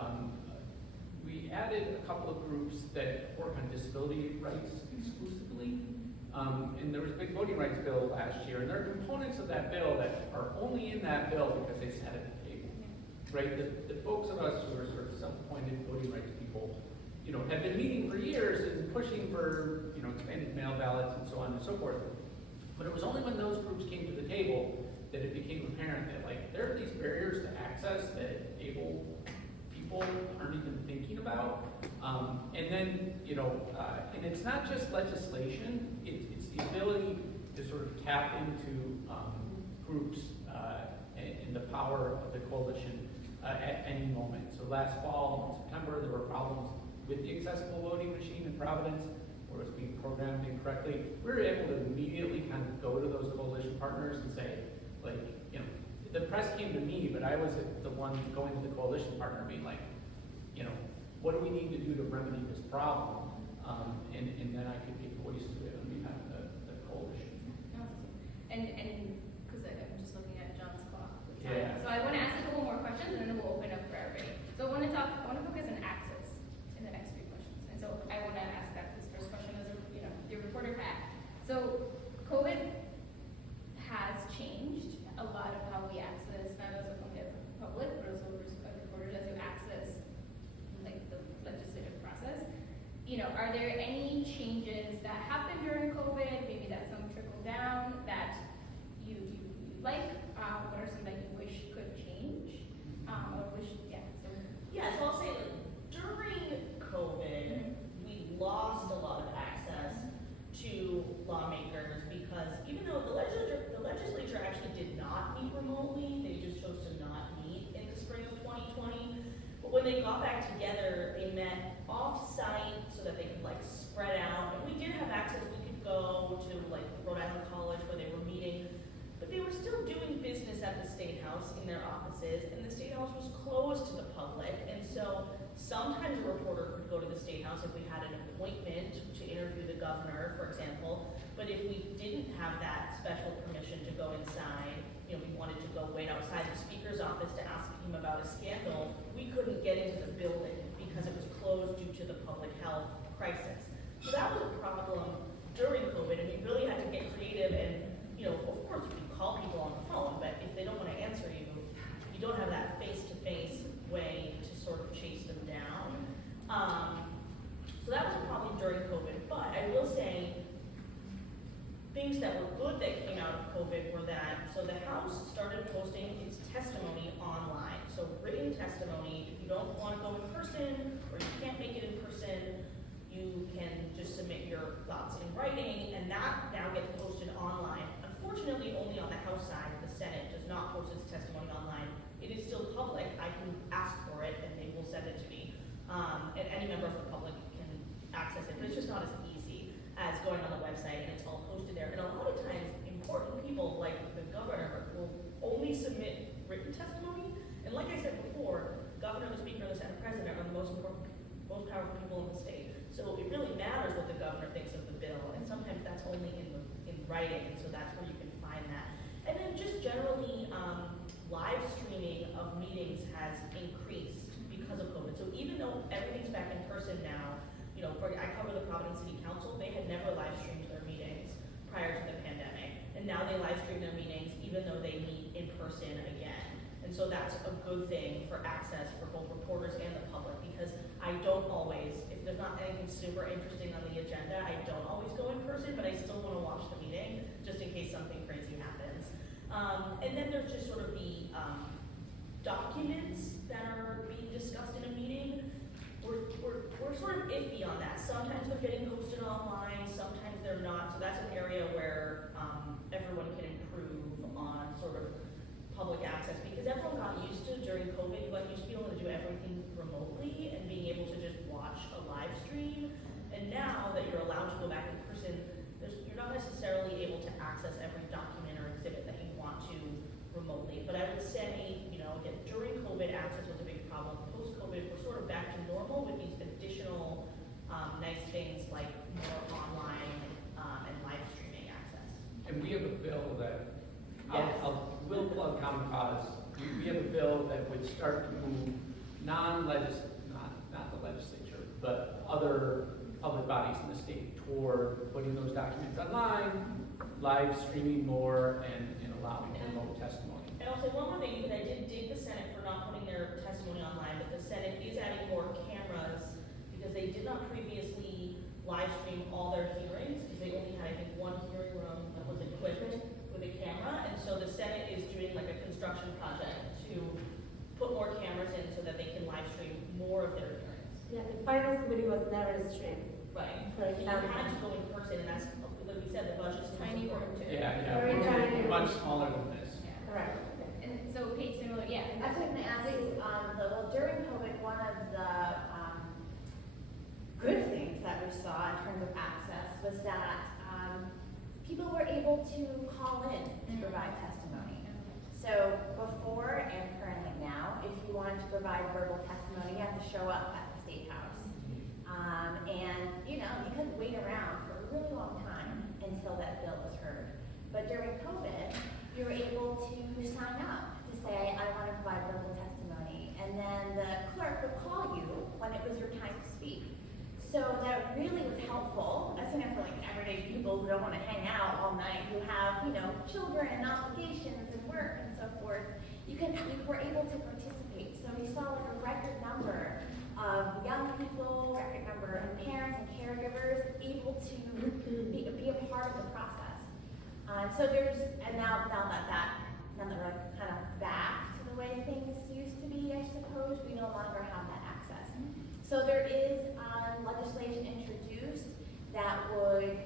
we added a couple of groups that work on disability rights exclusively. And there was a big voting rights bill last year, and there are components of that bill that are only in that bill because they sat at the table, right? The folks of us who are sort of self-appointed voting rights people, have been meeting for years and pushing for, expanded mail ballots and so on and so forth. But it was only when those groups came to the table that it became apparent that, there are these barriers to access that able people aren't even thinking about. And then, and it's not just legislation, it's the ability to sort of tap into groups and the power of the coalition at any moment. So last fall, in September, there were problems with the accessible voting machine in Providence, where it was being programmed incorrectly. We were able to immediately kind of go to those coalition partners and say, the press came to me, but I was the one going to the coalition partner being like, what do we need to do to remedy this problem? And then I could give voice to it on behalf of the coalition. And because I'm just looking at John's clock. Yeah. So I want to ask a couple more questions, and then we'll open up for everybody. So I want to focus on access in the next few questions. And so I want to ask this first question as your reporter hat. So COVID has changed a lot of how we access, not as a public, but also as reporters, as you access the legislative process. Are there any changes that happened during COVID, maybe that some trickled down, that you like? What are some that you wish could change? So I'll say, during COVID, we lost a lot of access to lawmakers because even though the legislature actually did not meet remotely, they just chose to not meet in the spring of 2020. But when they got back together, they met off-site so that they could spread out. And we did have access. We could go to Rhode Island College where they were meeting, but they were still doing business at the State House in their offices, and the State House was closed to the public. And so sometimes a reporter could go to the State House if we had an appointment to interview the governor, for example. But if we didn't have that special permission to go inside, we wanted to go wait outside the speaker's office to ask him about a scandal, we couldn't get into the building because it was closed due to the public health crisis. So that was a problem during COVID, and we really had to get creative. And of course you can call people on the phone, but if they don't want to answer you, you don't have that face-to-face way to sort of chase them down. So that was a problem during COVID. But I will say, things that were good that came out of COVID were that, so the House started posting its testimony online. So written testimony, if you don't want to go in person, or you can't make it in person, you can just submit your thoughts in writing, and that now gets posted online. Unfortunately, only on the House side. The Senate does not post its testimony online. It is still public. I can ask for it, and they will send it to me. And any member of the public can access it, but it's just not as easy as going on the website, and it's all posted there. And a lot of times, important people like the governor will only submit written testimony. And like I said before, governor, the speaker, and the Senate president are the most important, most powerful people in the state. So it really matters what the governor thinks of the bill, and sometimes that's only in writing, and so that's where you can find that. And then just generally, live streaming of meetings has increased because of COVID. So even though everything's back in person now, I cover the Providence City Council, they had never live streamed their meetings prior to the pandemic. And now they live stream their meetings even though they meet in person again. And so that's a good thing for access for both reporters and the public, because I don't always, if there's not anything super interesting on the agenda, I don't always go in person, but I still want to watch the meeting just in case something crazy happens. And then there's just sort of the documents that are being discussed in a meeting. We're sort of iffy on that. Sometimes they're getting posted online, sometimes they're not. So that's an area where everyone can improve on sort of public access, because everyone got used to during COVID, you got used to being able to do everything remotely and being able to just watch a live stream. And now that you're allowed to go back in person, you're not necessarily able to access every document or exhibit that you want to remotely. But I would say, again, during COVID, access was a big problem. Post-COVID, we're sort of back to normal with these additional nice things like more online and live streaming access. And we have a bill that, Yes. we'll plug common cause. We have a bill that would start to move not the legislature, but other public bodies in the state toward putting those documents online, live streaming more, and allowing remote testimony. And I'll say one more thing, because I did dig the Senate for not putting their testimony online, but the Senate is adding more cameras because they did not previously live stream all their hearings, because they only had, I think, one hearing room that was equipped with a camera. And so the Senate is doing like a construction project to put more cameras in so that they can live stream more of their hearings. Yeah, the finance committee was never streamed. Right. For So you example. had to go in person, and that's, like we said, the budget's Tiny room too. Very We're tiny. much smaller than this. Correct. And so Paige, similar, yeah. I was going to ask you, during COVID, one of the good things that we saw in terms of access was that people were able to call in to provide testimony. So before and currently now, if you wanted to provide verbal testimony, you have to show up at the State House. And you couldn't wait around for a really long time until that bill was heard. But during COVID, you were able to sign up to say, I want to provide verbal testimony. And then the clerk would call you when it was your time to speak. So that really was helpful. I think for like everyday people who don't want to hang out all night, who have, children and obligations and work and so forth, you were able to participate. So we saw like a record number of young people, record number of parents and caregivers able to be a part of the process. So now that we're kind of back to the way things used to be, I suppose, we no longer have that access. So there is legislation introduced that would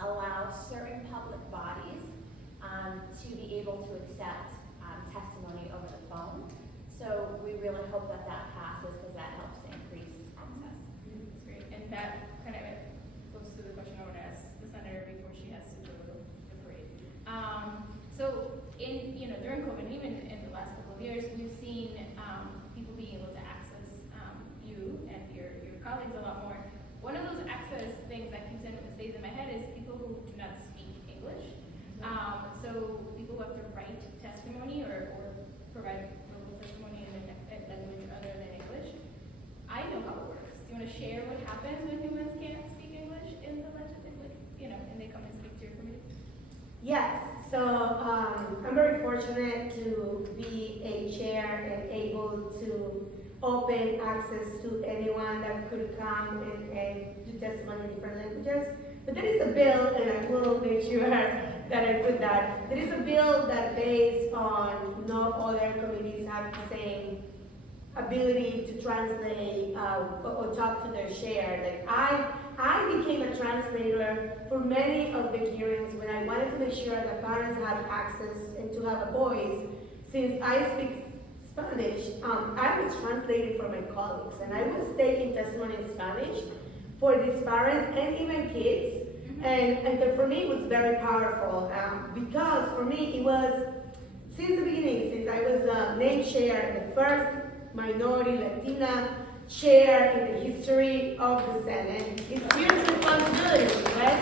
allow certain public bodies to be able to accept testimony over the phone. So we really hope that passes, because that helps to increase access. That's great. And that kind of goes to the question I want to ask the senator before she has to go to the parade. So during COVID, even in the last couple of years, we've seen people being able to access you and your colleagues a lot more. One of those access things that stays in my head is people who do not speak English. So people who have to write testimony or provide verbal testimony in a language other than English. I know how it works. Do you want to share what happens when humans can't speak English in the legislature, and they come and speak to your committee? Yes, so I'm very fortunate to be a chair and able to open access to anyone that could come and do testimony in different languages. But there is a bill, and I will make sure that I put that. There is a bill that based on no other committees have the same ability to translate or talk to their share. Like I became a translator for many of the hearings when I wanted to make sure that parents have access and to have a voice. Since I speak Spanish, I was translating for my colleagues, and I was taking testimony in Spanish for these parents and even kids. And for me, it was very powerful because for me, it was since the beginning, since I was named chair, the first minority Latina chair in the history of the Senate. It's huge responsibility, right?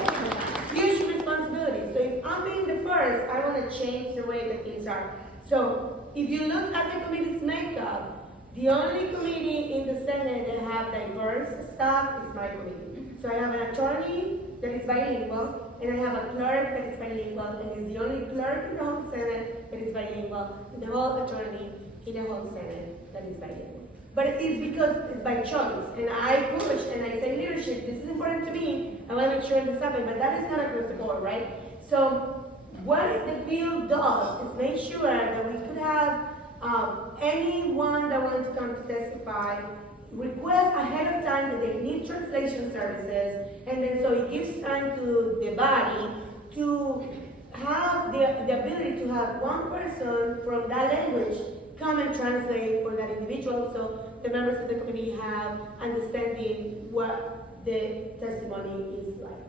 Huge responsibility. So if I'm being the first, I want to change the way that things are. So if you look at the committee's makeup, the only committee in the Senate that have diverse staff is my committee. So I have an attorney that is bilingual, and I have a clerk that is bilingual, and is the only clerk in the whole Senate that is bilingual, and the whole attorney in the whole Senate that is bilingual. But it's because it's by choice, and I push and I say leadership, this is important to me, I want to make sure this happens, but that is not across the board, right? So what the bill does is make sure that we could have anyone that wants to come to testify request ahead of time that they need translation services, and then so it gives time to the body to have the ability to have one person from that language come and translate for that individual, so the members of the committee have understanding what the testimony is like.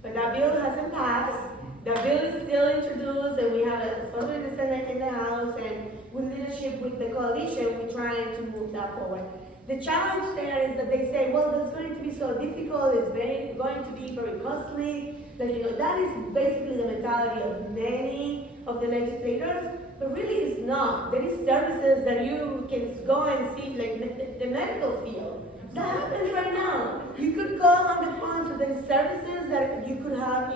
But that bill hasn't passed. The bill is still introduced, and we have a sponsor in the Senate, in the House, and with leadership with the coalition, we're trying to move that forward. The challenge there is that they say, well, that's going to be so difficult, it's going to be very costly. Like, you know, that is basically the mentality of many of the legislators, but really it's not. There is services that you can go and see, like the medical field. That happens right now. You could call on the phone, so there is services that you could have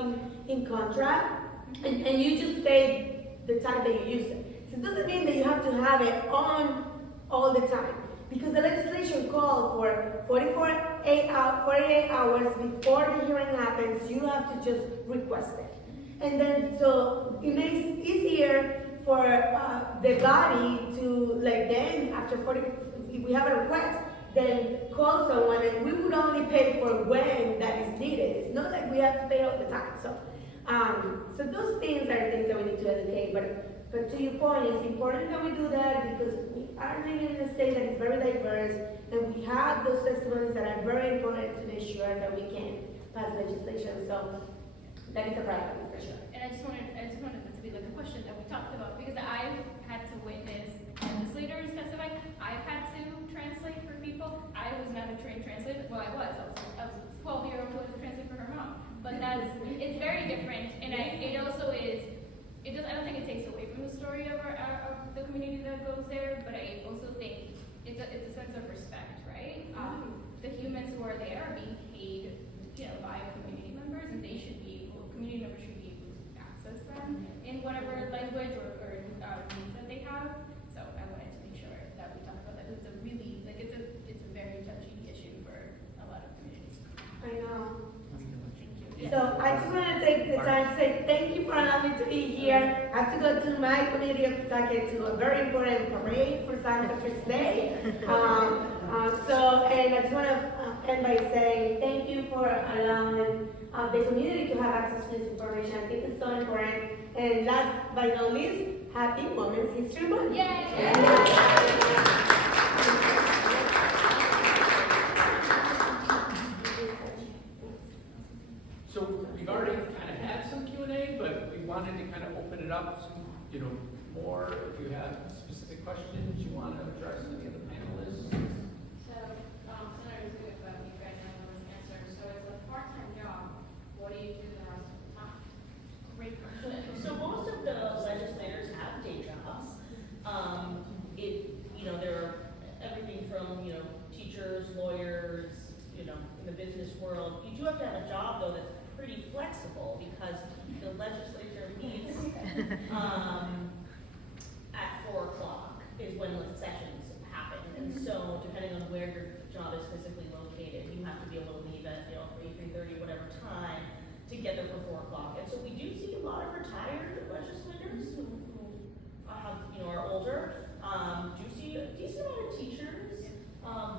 in contract, and you just pay the time that you use it. So it doesn't mean that you have to have it on all the time, because the legislation called for 48 hours before the hearing happens, you have to just request it. And then, so it makes it easier for the body to, like, then after if we have a request, then call someone, and we would only pay for when that is needed. It's not like we have to pay all the time. So those things are things that we need to educate. But to your point, it's important that we do that because we are living in a state that is very diverse, and we have those testimonies that are very important to make sure that we can pass legislation. So that is a priority for sure. And I just wanted it to be like a question that we talked about, because I've had to witness legislators testify. I've had to translate for people. I was not a trained translator. Well, I was a 12-year-old who had to translate for her mom. But it's very different, and it also is. I don't think it takes away from the story of the community that goes there, but I also think it's a sense of respect, right? The humans who are there are being paid, by community members, and community members should be able to access them in whatever language or needs that they have. So I wanted to make sure that we talk about that. It's a really it's a very touchy issue for a lot of communities. I know. Thank you. So I just want to take the time to say thank you for allowing me to be here. I have to go to my community of Kentucky to a very important parade for St. Patrick's Day. And I just want to end by saying thank you for allowing the community to have access to this information. I think it's so important. And last but not least, happy Women's History Month. Yay! So we've already kind of had some Q&A, but we wanted to kind of open it up some, more. If you have specific questions you want to address any of the panelists. So, Senator, it's good about you guys have those answers. So it's a part-time job. What do you do the rest of the time? Great question. So most of the legislators have day jobs. There are everything from, teachers, lawyers, in the business world. You do have to have a job, though, that's pretty flexible because the legislature meets at 4 o'clock is when the sessions happen. And so depending on where your job is physically located, you have to be able to leave at 3:30, whatever time to get there for 4 o'clock. And so we do see a lot of retired legislators who are older. Do see a decent amount of teachers,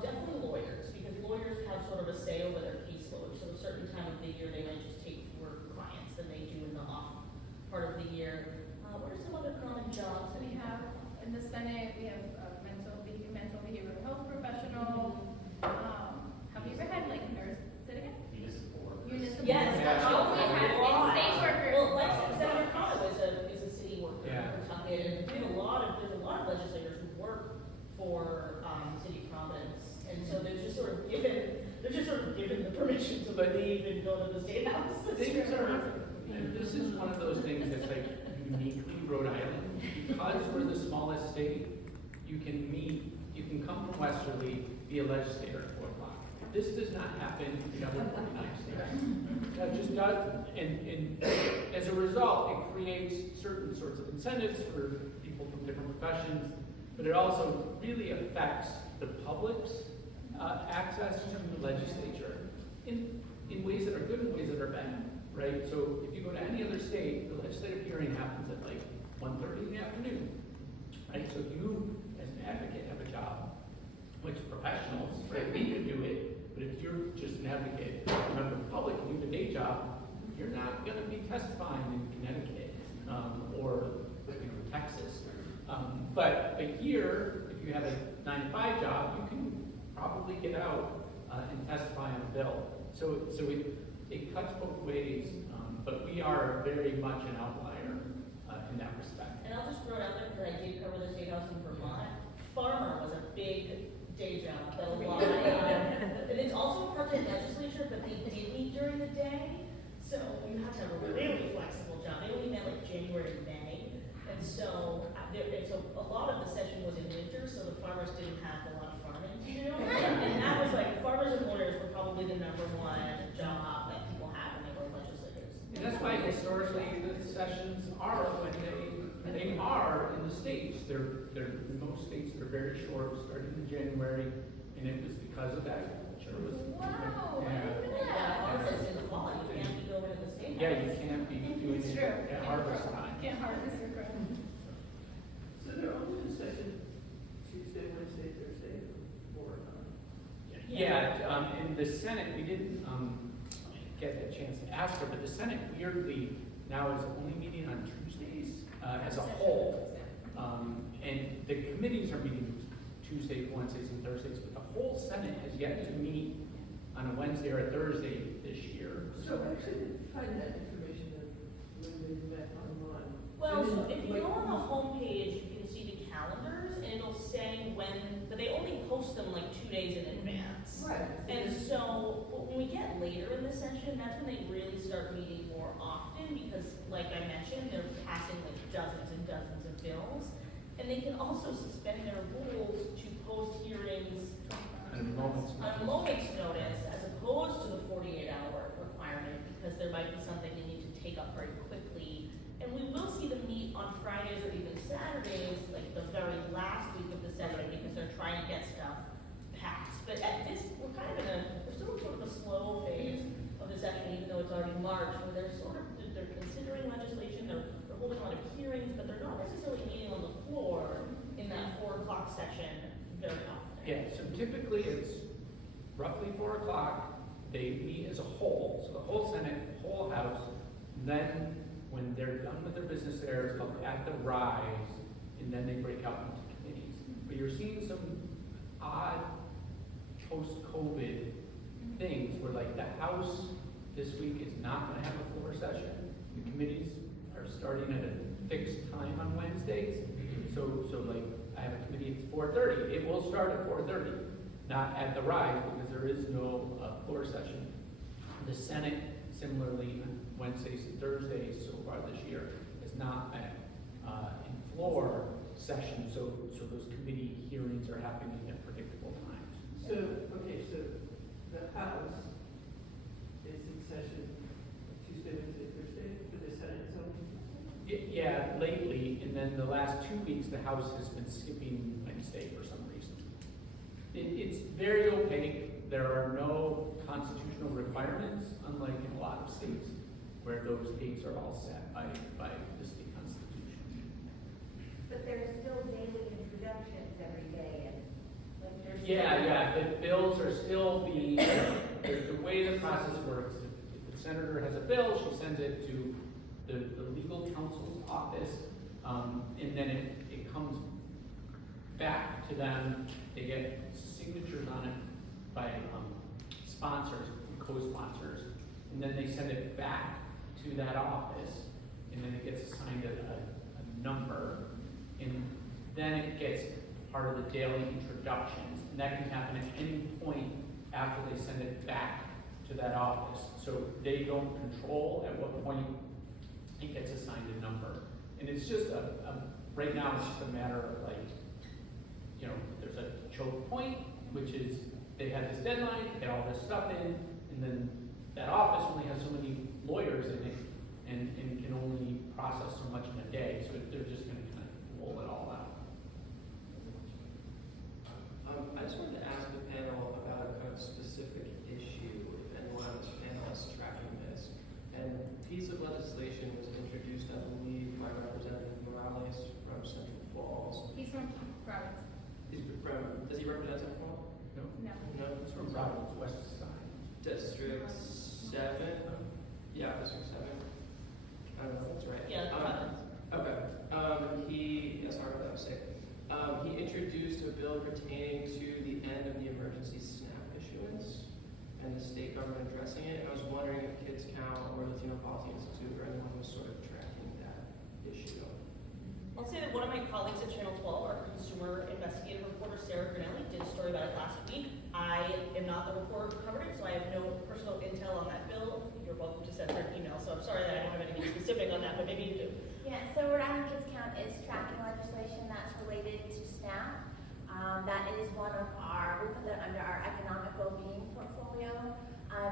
definitely lawyers, because lawyers have sort of a say over their caseload. So a certain time of the year they might just take fewer clients than they do in the off part of the year. What are some other common jobs that We have in the Senate, we have a mental behavioral health professional. Have you ever had nurse? Say it again. Municipal. Yes. Oh, we have state workers. Well, Senator Cano is a city worker Yeah. in Kentucky, and there's a lot of legislators who work for, City Providence. And so they're just sort of given the permission to leave and go to the State House. Things are, and this is one of those things that's like uniquely Rhode Island. Because we're the smallest state, you can come from Westerly, be a legislator at 4 o'clock. This does not happen in the other 49 states. That just doesn't. And as a result, it creates certain sorts of incentives for people from different professions, but it also really affects the public's access to the legislature in ways that are good and ways that are bad, right? So if you go to any other state, the legislative hearing happens at like 1:30 in the afternoon, right? So you, as an advocate, have a job, which professionals, right, we could do it, but if you're just an advocate, a member of the public, and you have a day job, you're not going to be testifying in Connecticut or Texas. But here, if you have a 9-to-5 job, you can probably get out and testify on a bill. So it cuts both ways, but we are very much an outlier in that respect. And I'll just throw it out there because I did cover the State House in Vermont. Farmer was a big day job that a lot of, and it's also a part-time legislature, but they did meet during the day, so you have to have a really flexible job. They only met like January and May, and so a lot of the session was in winter, so the farmers didn't have a lot of farming to do. And that was like, farmers and lawyers were probably the #1 job that people had when they were legislators. And that's why historically the sessions are when they are in the states. They're in most states they're very short, starting in January, and it was because of that. Sure was. Wow, I Yeah. didn't know that. Harvest in the fall, you can't be over to the State House. Yeah, you can't be doing It's it true. at harvest time. Can't harvest your crop. So they're only in session Tuesday, Wednesday, Thursday, or, Yeah, in the Senate, we didn't get a chance to ask her, but the Senate weirdly now is only meeting on Tuesdays as a whole. And the committees are meeting Tuesdays, Wednesdays, and Thursdays, but the whole Senate has yet to meet on a Wednesday or a Thursday this year. so I actually didn't find that information of when they met online. Well, so if you go on the homepage, you can see the calendars, and it'll say when, but they only post them like 2 days in advance. Right. And so when we get later in the session, that's when they really start meeting more often, because like I mentioned, they're passing like dozens and dozens of bills. And they can also suspend their rules to post hearings And moments. on a moment's notice, as opposed to the 48-hour requirement, because there might be something they need to take up very quickly. And we will see them meet on Fridays or even Saturdays, like the very last week of the session, because they're trying to get stuff passed. But at this, we're still sort of a slow phase of the session, even though it's already March, where they're considering legislation, they're holding a lot of hearings, but they're not necessarily meeting on the floor in that 4 o'clock session very often. Yeah, so typically it's roughly 4 o'clock. They meet as a whole, so the whole Senate, the whole House. And then when they're done with their business there, it's called at the rise, and then they break out into committees. But you're seeing some odd post-COVID things where like the House this week is not going to have a floor session. The committees are starting at a fixed time on Wednesdays. So like I have a committee at 4:30. It will start at 4:30, not at the rise because there is no floor session. The Senate, similarly, on Wednesdays and Thursdays so far this year has not been in floor session. So those committee hearings are happening at predictable times. So the House is in session Tuesday, Wednesday, Thursday, but the Senate is only Tuesday? Yeah, lately, and then the last 2 weeks, the House has been skipping Wednesday for some reason. It's very opaque. There are no constitutional requirements, unlike in a lot of states, where those dates are all set by the state constitution. But there's still daily introductions every day, and like there's. Yeah, the bills are still being, the way the process works, if the senator has a bill, she sends it to the legal counsel's office, and then it comes back to them. They get signatures on it by sponsors, co-sponsors, and then they send it back to that office, and then it gets assigned a number, and then it gets part of the daily introductions, and that can happen at any point after they send it back to that office. So they don't control at what point it gets assigned a number. And it's just right now it's just a matter of like, you know, there's a choke point, which is they have this deadline to get all this stuff in, and then that office only has so many lawyers in it and can only process so much in a day. So they're just gonna kind of roll it all out. I just wanted to ask the panel about a kind of specific issue, if anyone on this panel is tracking this. And a piece of legislation was introduced, I believe, by Representative Morales from Central Falls. He's from Rhode. Does he represent Central Falls? No? No. No, It's from Providence, West Side. District 7? Yeah, District 7. I don't know if that's right. Yeah, Providence. Okay. Sorry if that was sick. He introduced a bill pertaining to the end of the emergency SNAP issuance and the state government addressing it. And I was wondering if Kids Count or Latino Policy Institute or anyone was sort of tracking that issue. I'll say that one of my colleagues at Channel 12, our consumer investigative reporter, Sarah Grinelli, did a story about it last week. I am not the reporter who covered it, so I have no personal intel on that bill. You're welcome to send her an email, so I'm sorry that I don't have anything specific on that, but maybe you do. Yeah, so Rhode Island Kids Count is tracking legislation that's related to SNAP. That is one of we put that under our economic well-being portfolio.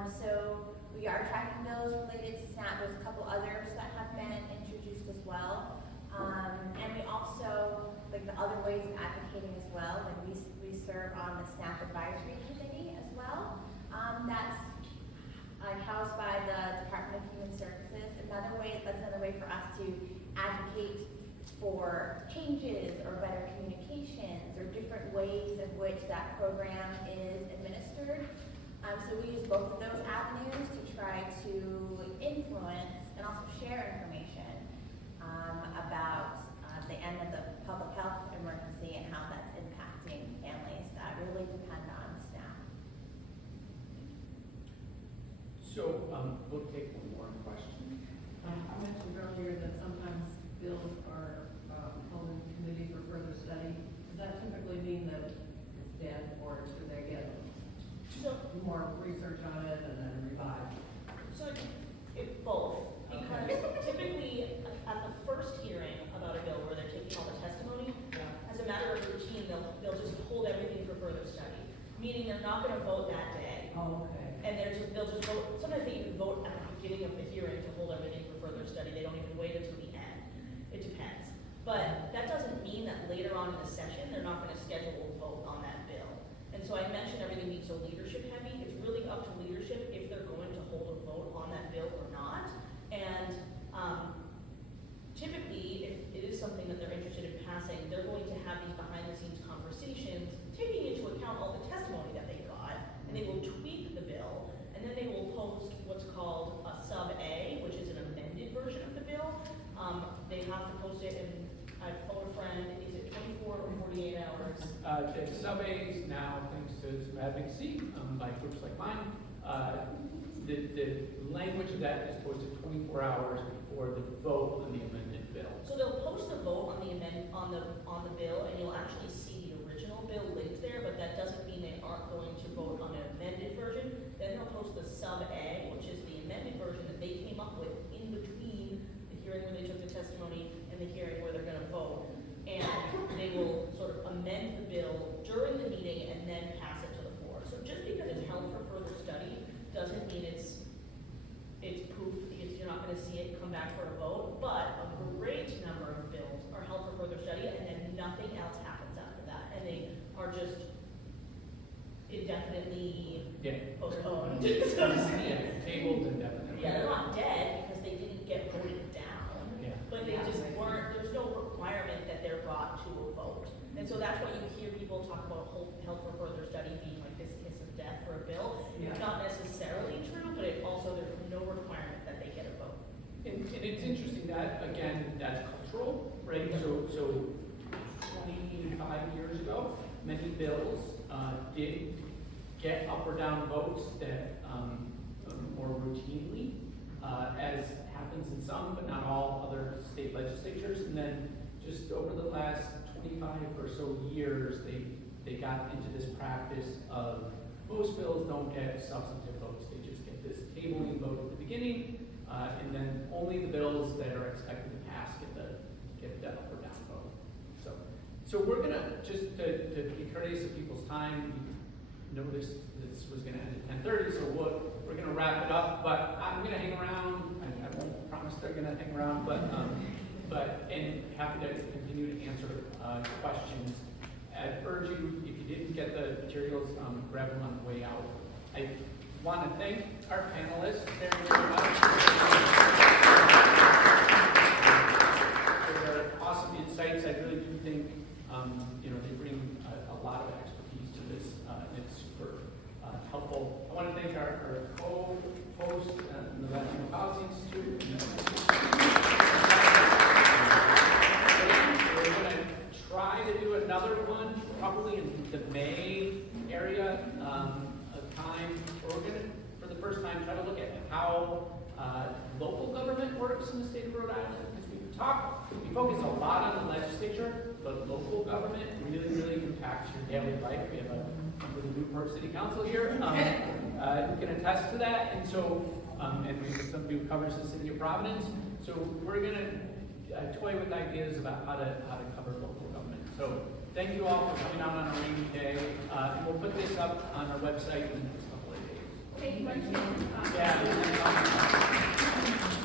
So we are tracking bills related to SNAP. There's a couple others that have been introduced as well. And we also, like the other ways of advocating as well, like we serve on the SNAP Advisory Committee as well. That's housed by the Department of Human Services. That's another way for us to advocate for changes or better communications or different ways in which that program is administered. So we use both of those avenues to try to influence and also share information about the end of the public health emergency and how that's impacting families that really depend on SNAP. So we'll take one more question. I mentioned earlier that sometimes bills are held in committee for further study. Does that typically mean that it's dead, or do they get more research on it and then revived? So it's both, because typically at the first hearing about a bill where they're taking all the testimony, as a matter of routine, they'll just hold everything for further study, meaning they're not going to vote that day. Oh, okay. And they'll just vote. Sometimes they even vote at the beginning of the hearing to hold everything for further study. They don't even wait until the end. It depends. But that doesn't mean that later on in the session they're not going to schedule a vote on that bill. And so I mentioned everything being so leadership heavy. It's really up to leadership if they're going to hold a vote on that bill or not. And typically, if it is something that they're interested in passing, they're going to have these behind-the-scenes conversations, taking into account all the testimony that they got, and they will tweak the bill, and then they will post what's called a sub-A, which is an amended version of the bill. They have to post it, and I've told a friend, is it 24 or 48 hours? The sub-A's now, thanks to some advocacy by groups like mine, the language of that is posted 24 hours before the vote on the amended bill. So they'll post the vote on the on the bill, and you'll actually see the original bill linked there, but that doesn't mean they aren't going to vote on an amended version. Then they'll post the sub-A, which is the amended version that they came up with in between the hearing where they took the testimony and the hearing where they're going to vote. And they will sort of amend the bill during the meeting and then pass it to the floor. So just because it's held for further study doesn't mean it's proof, because you're not going to see it come back for a vote. But a great number of bills are held for further study, and then nothing else happens after that, and they are just indefinitely postponed, so to speak. Tabled indefinitely. Yeah, they're not dead because they didn't get voted down, but they just weren't. There's no requirement that they're brought to a vote, and so that's why you hear people talk about held for further study being like this kiss of death for a bill. It's not necessarily true, but it also there's no requirement that they get a vote. And it's interesting that, again, that's cultural, right? So 25 years ago, many bills did get up or down votes that more routinely, as happens in some, but not all other state legislatures. And then just over the last 25 or so years, they got into this practice of most bills don't get substantive votes. They just get this tabling vote at the beginning, and then only the bills that are expected to pass get the up or down vote. So we're gonna, just to be courteous of people's time, you noticed this was gonna end at 10:30, so we're gonna wrap it up, but I'm gonna hang around. I won't promise they're gonna hang around, and happy to continue to answer questions. I'd urge you, if you didn't get the materials, grab them on the way out. I want to thank our panelists very, very much for their awesome insights. I really do think they bring a lot of expertise to this, and it's super helpful. I want to thank our co-host, the Latino Policy Institute. We're going to try to do another one, probably in the May area of time. We're going to, for the first time, try to look at how local government works in the state of Rhode Island. Because we focus a lot on the legislature, but local government really, really impacts your daily life. We have a Newport City Council here who can attest to that. And so, and we have somebody who covers the city of Providence. So we're going to toy with ideas about how to cover local government. So thank you all for coming out on a rainy day. And we'll put this up on our website in the next couple of days. Thank you. Yeah.